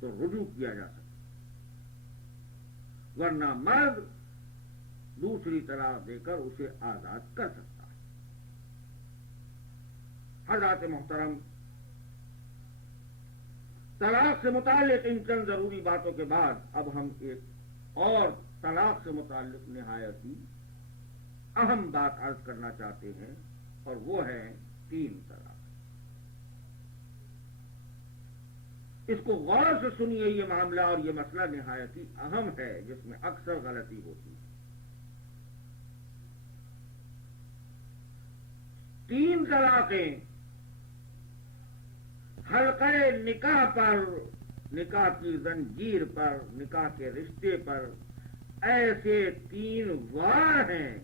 تو رجوع کیا جا سکے، ورنہ مرد دوسری طلاق دے کر اسے آزاد کر سکتا ہے. حضرات محترم، طلاق سے متعلق ان چند ضروری باتوں کے بعد اب ہم ایک اور طلاق سے متعلق نہایت ہی اہم بات عرض کرنا چاہتے ہیں، اور وہ ہے 3 طلاق. اس کو غور سے سنیے، یہ معاملہ اور یہ مسئلہ نہایت ہی اہم ہے جس میں اکثر غلطی ہوتی ہے. 3 طلاقیں حلقہ نکاح پر، نکاح کی زنجیر پر، نکاح کے رشتے پر ایسے 3 وار ہیں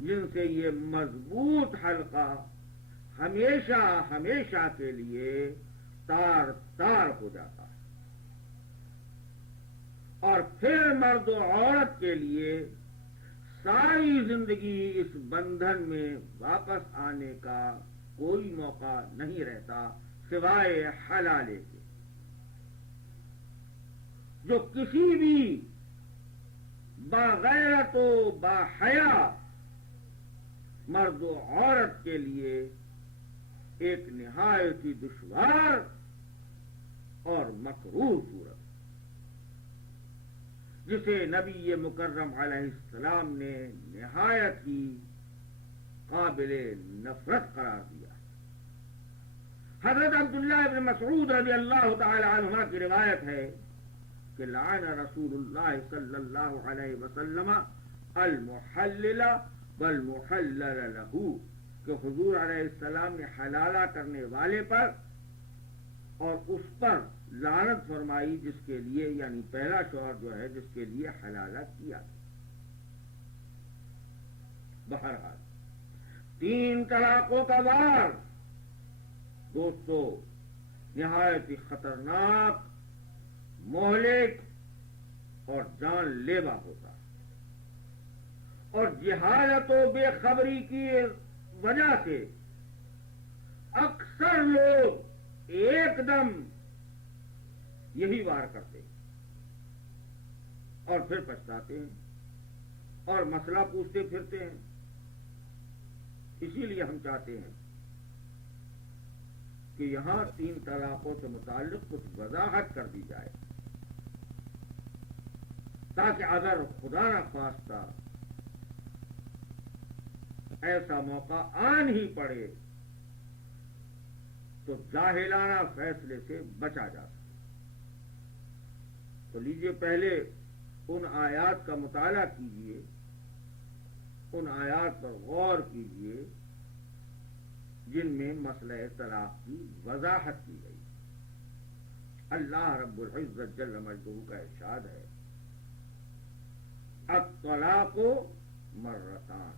جن سے یہ مضبوط حلقہ ہمیشہ ہمیشہ کے لیے تار تار ہو جاتا ہے، اور پھر مرد و عورت کے لیے ساری زندگی اس بندھن میں واپس آنے کا کوئی موقع نہیں رہتا سوائے حلالے کے۔ جو کسی بھی باغیرت و باحیا مرد و عورت کے لیے ایک نہایت ہی دشوار اور مکروہ صورت، جسے نبی مکرم علیہ السلام نے نہایت ہی قابل نفرت قرار دیا۔ حضرت عبداللہ ابن مسعود رضی اللہ تعالی عنہما کی روایت ہے کہ لعن رسول اللہ صلی اللہ علیہ وسلم المحلل والمحلل لہ، کہ حضور علیہ السلام نے حلالہ کرنے والے پر اور اس پر لعنت فرمائی جس کے لیے، یعنی پہلا شوہر جو ہے جس کے لیے حلالہ کیا۔ بہرحال 3 طلاقوں کا وار دوستو نہایت ہی خطرناک، مہلک اور جان لیوا ہوتا ہے، اور جہالت و بے خبری کی وجہ سے اکثر لوگ ایک دم یہی وار کرتے ہیں اور پھر پچھتاتے ہیں اور مسئلہ پوچھتے پھرتے ہیں۔ اسی لیے ہم چاہتے ہیں کہ یہاں 3 طلاقوں سے متعلق کچھ وضاحت کر دی جائے، تاکہ اگر خدا نخواستہ ایسا موقع آن ہی پڑے تو جاہلانہ فیصلے سے بچا جا سکے۔ تو لیجئے پہلے ان آیات کا مطالعہ کیجئے، ان آیات پر غور کیجئے جن میں مسئلہ طلاق کی وضاحت کی گئی۔ اللہ رب العزت جل مجدہ کا ارشاد ہے الطلاق مرتان،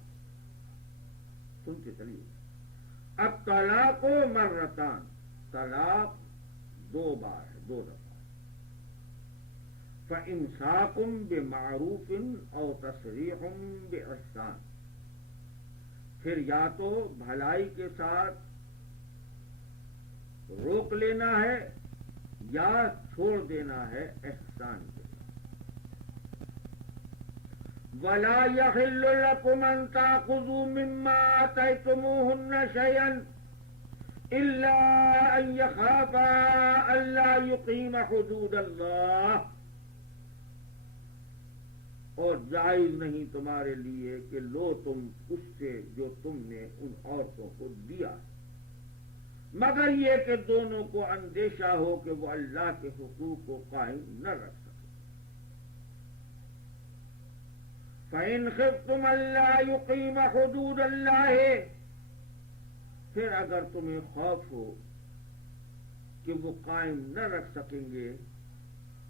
سنتے چلیے، الطلاق مرتان، طلاق 2 بار ہے، 2 دفعہ۔ فإمساكٌ بمعروف أو تسريح بإحسان، پھر یا تو بھلائی کے ساتھ روک لینا ہے یا چھوڑ دینا ہے احسان کے ساتھ۔ وَلَا يَحِلُّ لَكُمْ أَن تَأْخُذُوا مِمَّا آتَيْتُمُوهُنَّ شَيْئًا إِلَّا أَن يَخَافَا أَلَّا يُقِيمَ حُدُودَ اللَّهِ، اور جائز نہیں تمہارے لیے کہ لو تم اس سے جو تم نے ان عورتوں کو دیا، مگر یہ کہ دونوں کو اندیشہ ہو کہ وہ اللہ کے حقوق کو قائم نہ رکھ سکے۔ فَإِنْ خِفْتُمْ أَلَّا يُقِيمَ حُدُودَ اللَّهِ، پھر اگر تمہیں خوف ہو کہ وہ قائم نہ رکھ سکیں گے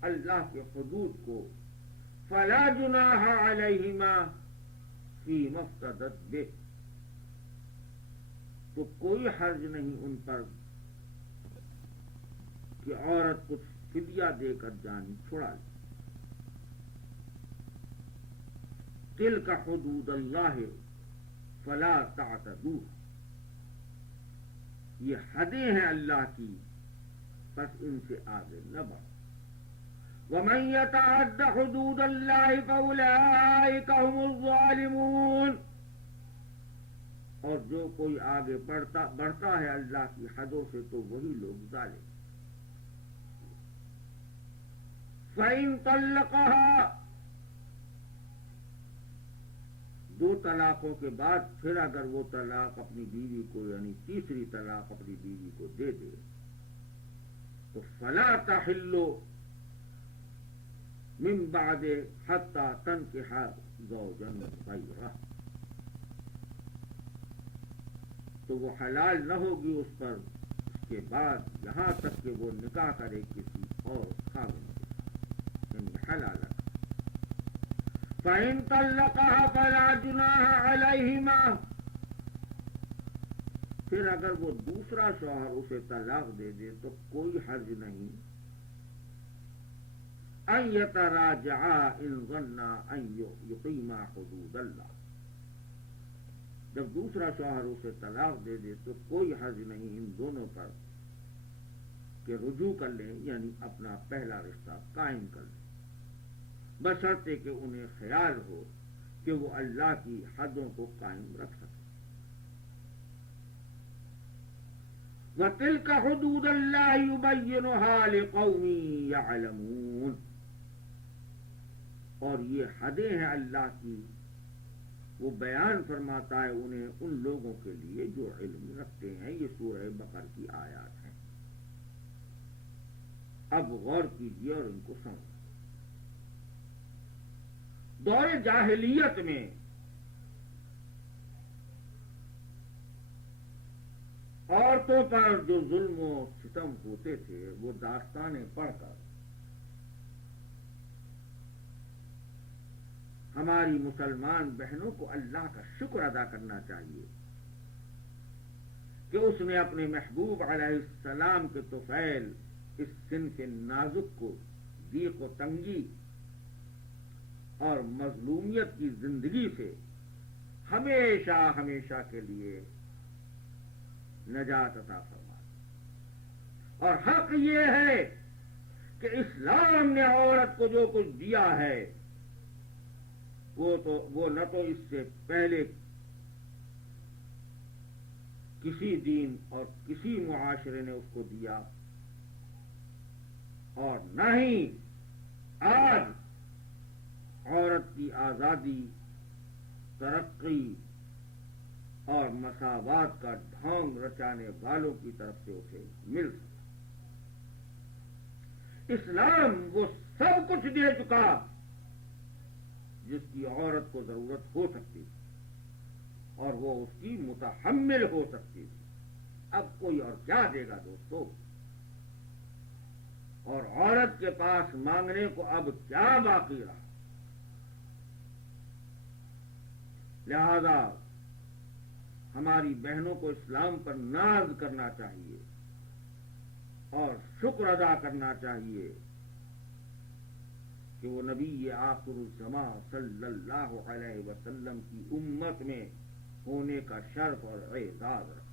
اللہ کے حدود کو، فَلَا جُنَاحَ عَلَيْهِمَا فِي مَا افْتَدَتْ بِهِ، تو کوئی حرج نہیں ان پر کہ عورت کچھ فدیہ دے کر جان چھڑا لے۔ تِلْکَ حُدُودُ اللَّهِ فَلَا تَعْتَدُوهَا، یہ حدیں ہیں اللہ کی، بس ان سے آگے نہ بڑھو۔ وَمَن يَتَعَدَّ حُدُودَ اللَّهِ فَأُولَٰئِكَ هُمُ الظَّالِمُونَ، اور جو کوئی آگے بڑھتا ہے اللہ کی حدوں سے تو وہی لوگ ظالم۔ فَإِن طَلَّقَهَا، 2 طلاقوں کے بعد پھر اگر وہ طلاق اپنی بیوی کو، یعنی تیسری طلاق اپنی بیوی کو دے دے، تو فَلَا تَحِلُّ من بعد حتى تنكح زوجا غيره، تو وہ حلال نہ ہوگی اس پر اس کے بعد یہاں تک کہ وہ نکاح کرے کسی اور خاوند کے ساتھ، یعنی حلال۔ فَإِن طَلَّقَهَا فَلَا جُنَاحَ عَلَيْهِمَا، پھر اگر وہ دوسرا شوہر اسے طلاق دے دے تو کوئی حرج نہیں، ان یتراجعا ان ظنا ان یقیما حدود اللہ، جب دوسرا شوہر اسے طلاق دے دے تو کوئی حرج نہیں ان دونوں پر کہ رجوع کر لیں، یعنی اپنا پہلا رشتہ قائم کر لیں، بشرطے کہ انہیں خیال ہو کہ وہ اللہ کی حدوں کو قائم رکھ سکے۔ وَتِلْكَ حُدُودُ اللَّهِ يُبَيِّنُهَا لِقَوْمٍ يَعْلَمُونَ، اور یہ حدیں ہیں اللہ کی، وہ بیان فرماتا ہے انہیں ان لوگوں کے لیے جو علم رکھتے ہیں۔ یہ سورہ بقرہ کی آیات ہیں، اب غور کیجیے اور ان کو سمجھیں۔ دور جاہلیت میں عورتوں پر جو ظلم و ستم ہوتے تھے وہ داستانیں پڑھ کر ہماری مسلمان بہنوں کو اللہ کا شکر ادا کرنا چاہیے کہ اس نے اپنے محبوب علیہ السلام کے طفیل اس صنف نازک کو ضیق و تنگی اور مظلومیت کی زندگی سے ہمیشہ ہمیشہ کے لیے نجات عطا فرما، اور حق یہ ہے کہ اسلام نے عورت کو جو کچھ دیا ہے وہ نہ تو اس سے پہلے کسی دین اور کسی معاشرے نے اس کو دیا، اور نہ ہی آج عورت کی آزادی، ترقی اور مساوات کا ڈھونگ رچانے والوں کی طرف سے اسے مل سکتا۔ اسلام وہ سب کچھ دے چکا جس کی عورت کو ضرورت ہو سکتی تھی اور وہ اس کی متحمل ہو سکتی تھی، اب کوئی اور کیا دے گا دوستو؟ اور عورت کے پاس مانگنے کو اب کیا باقی رہا؟ لہذا ہماری بہنوں کو اسلام پر ناز کرنا چاہیے اور شکر ادا کرنا چاہیے کہ وہ نبی آخر الزمان صلی اللہ علیہ وسلم کی امت میں ہونے کا شرف اور اعزاز رکھتے۔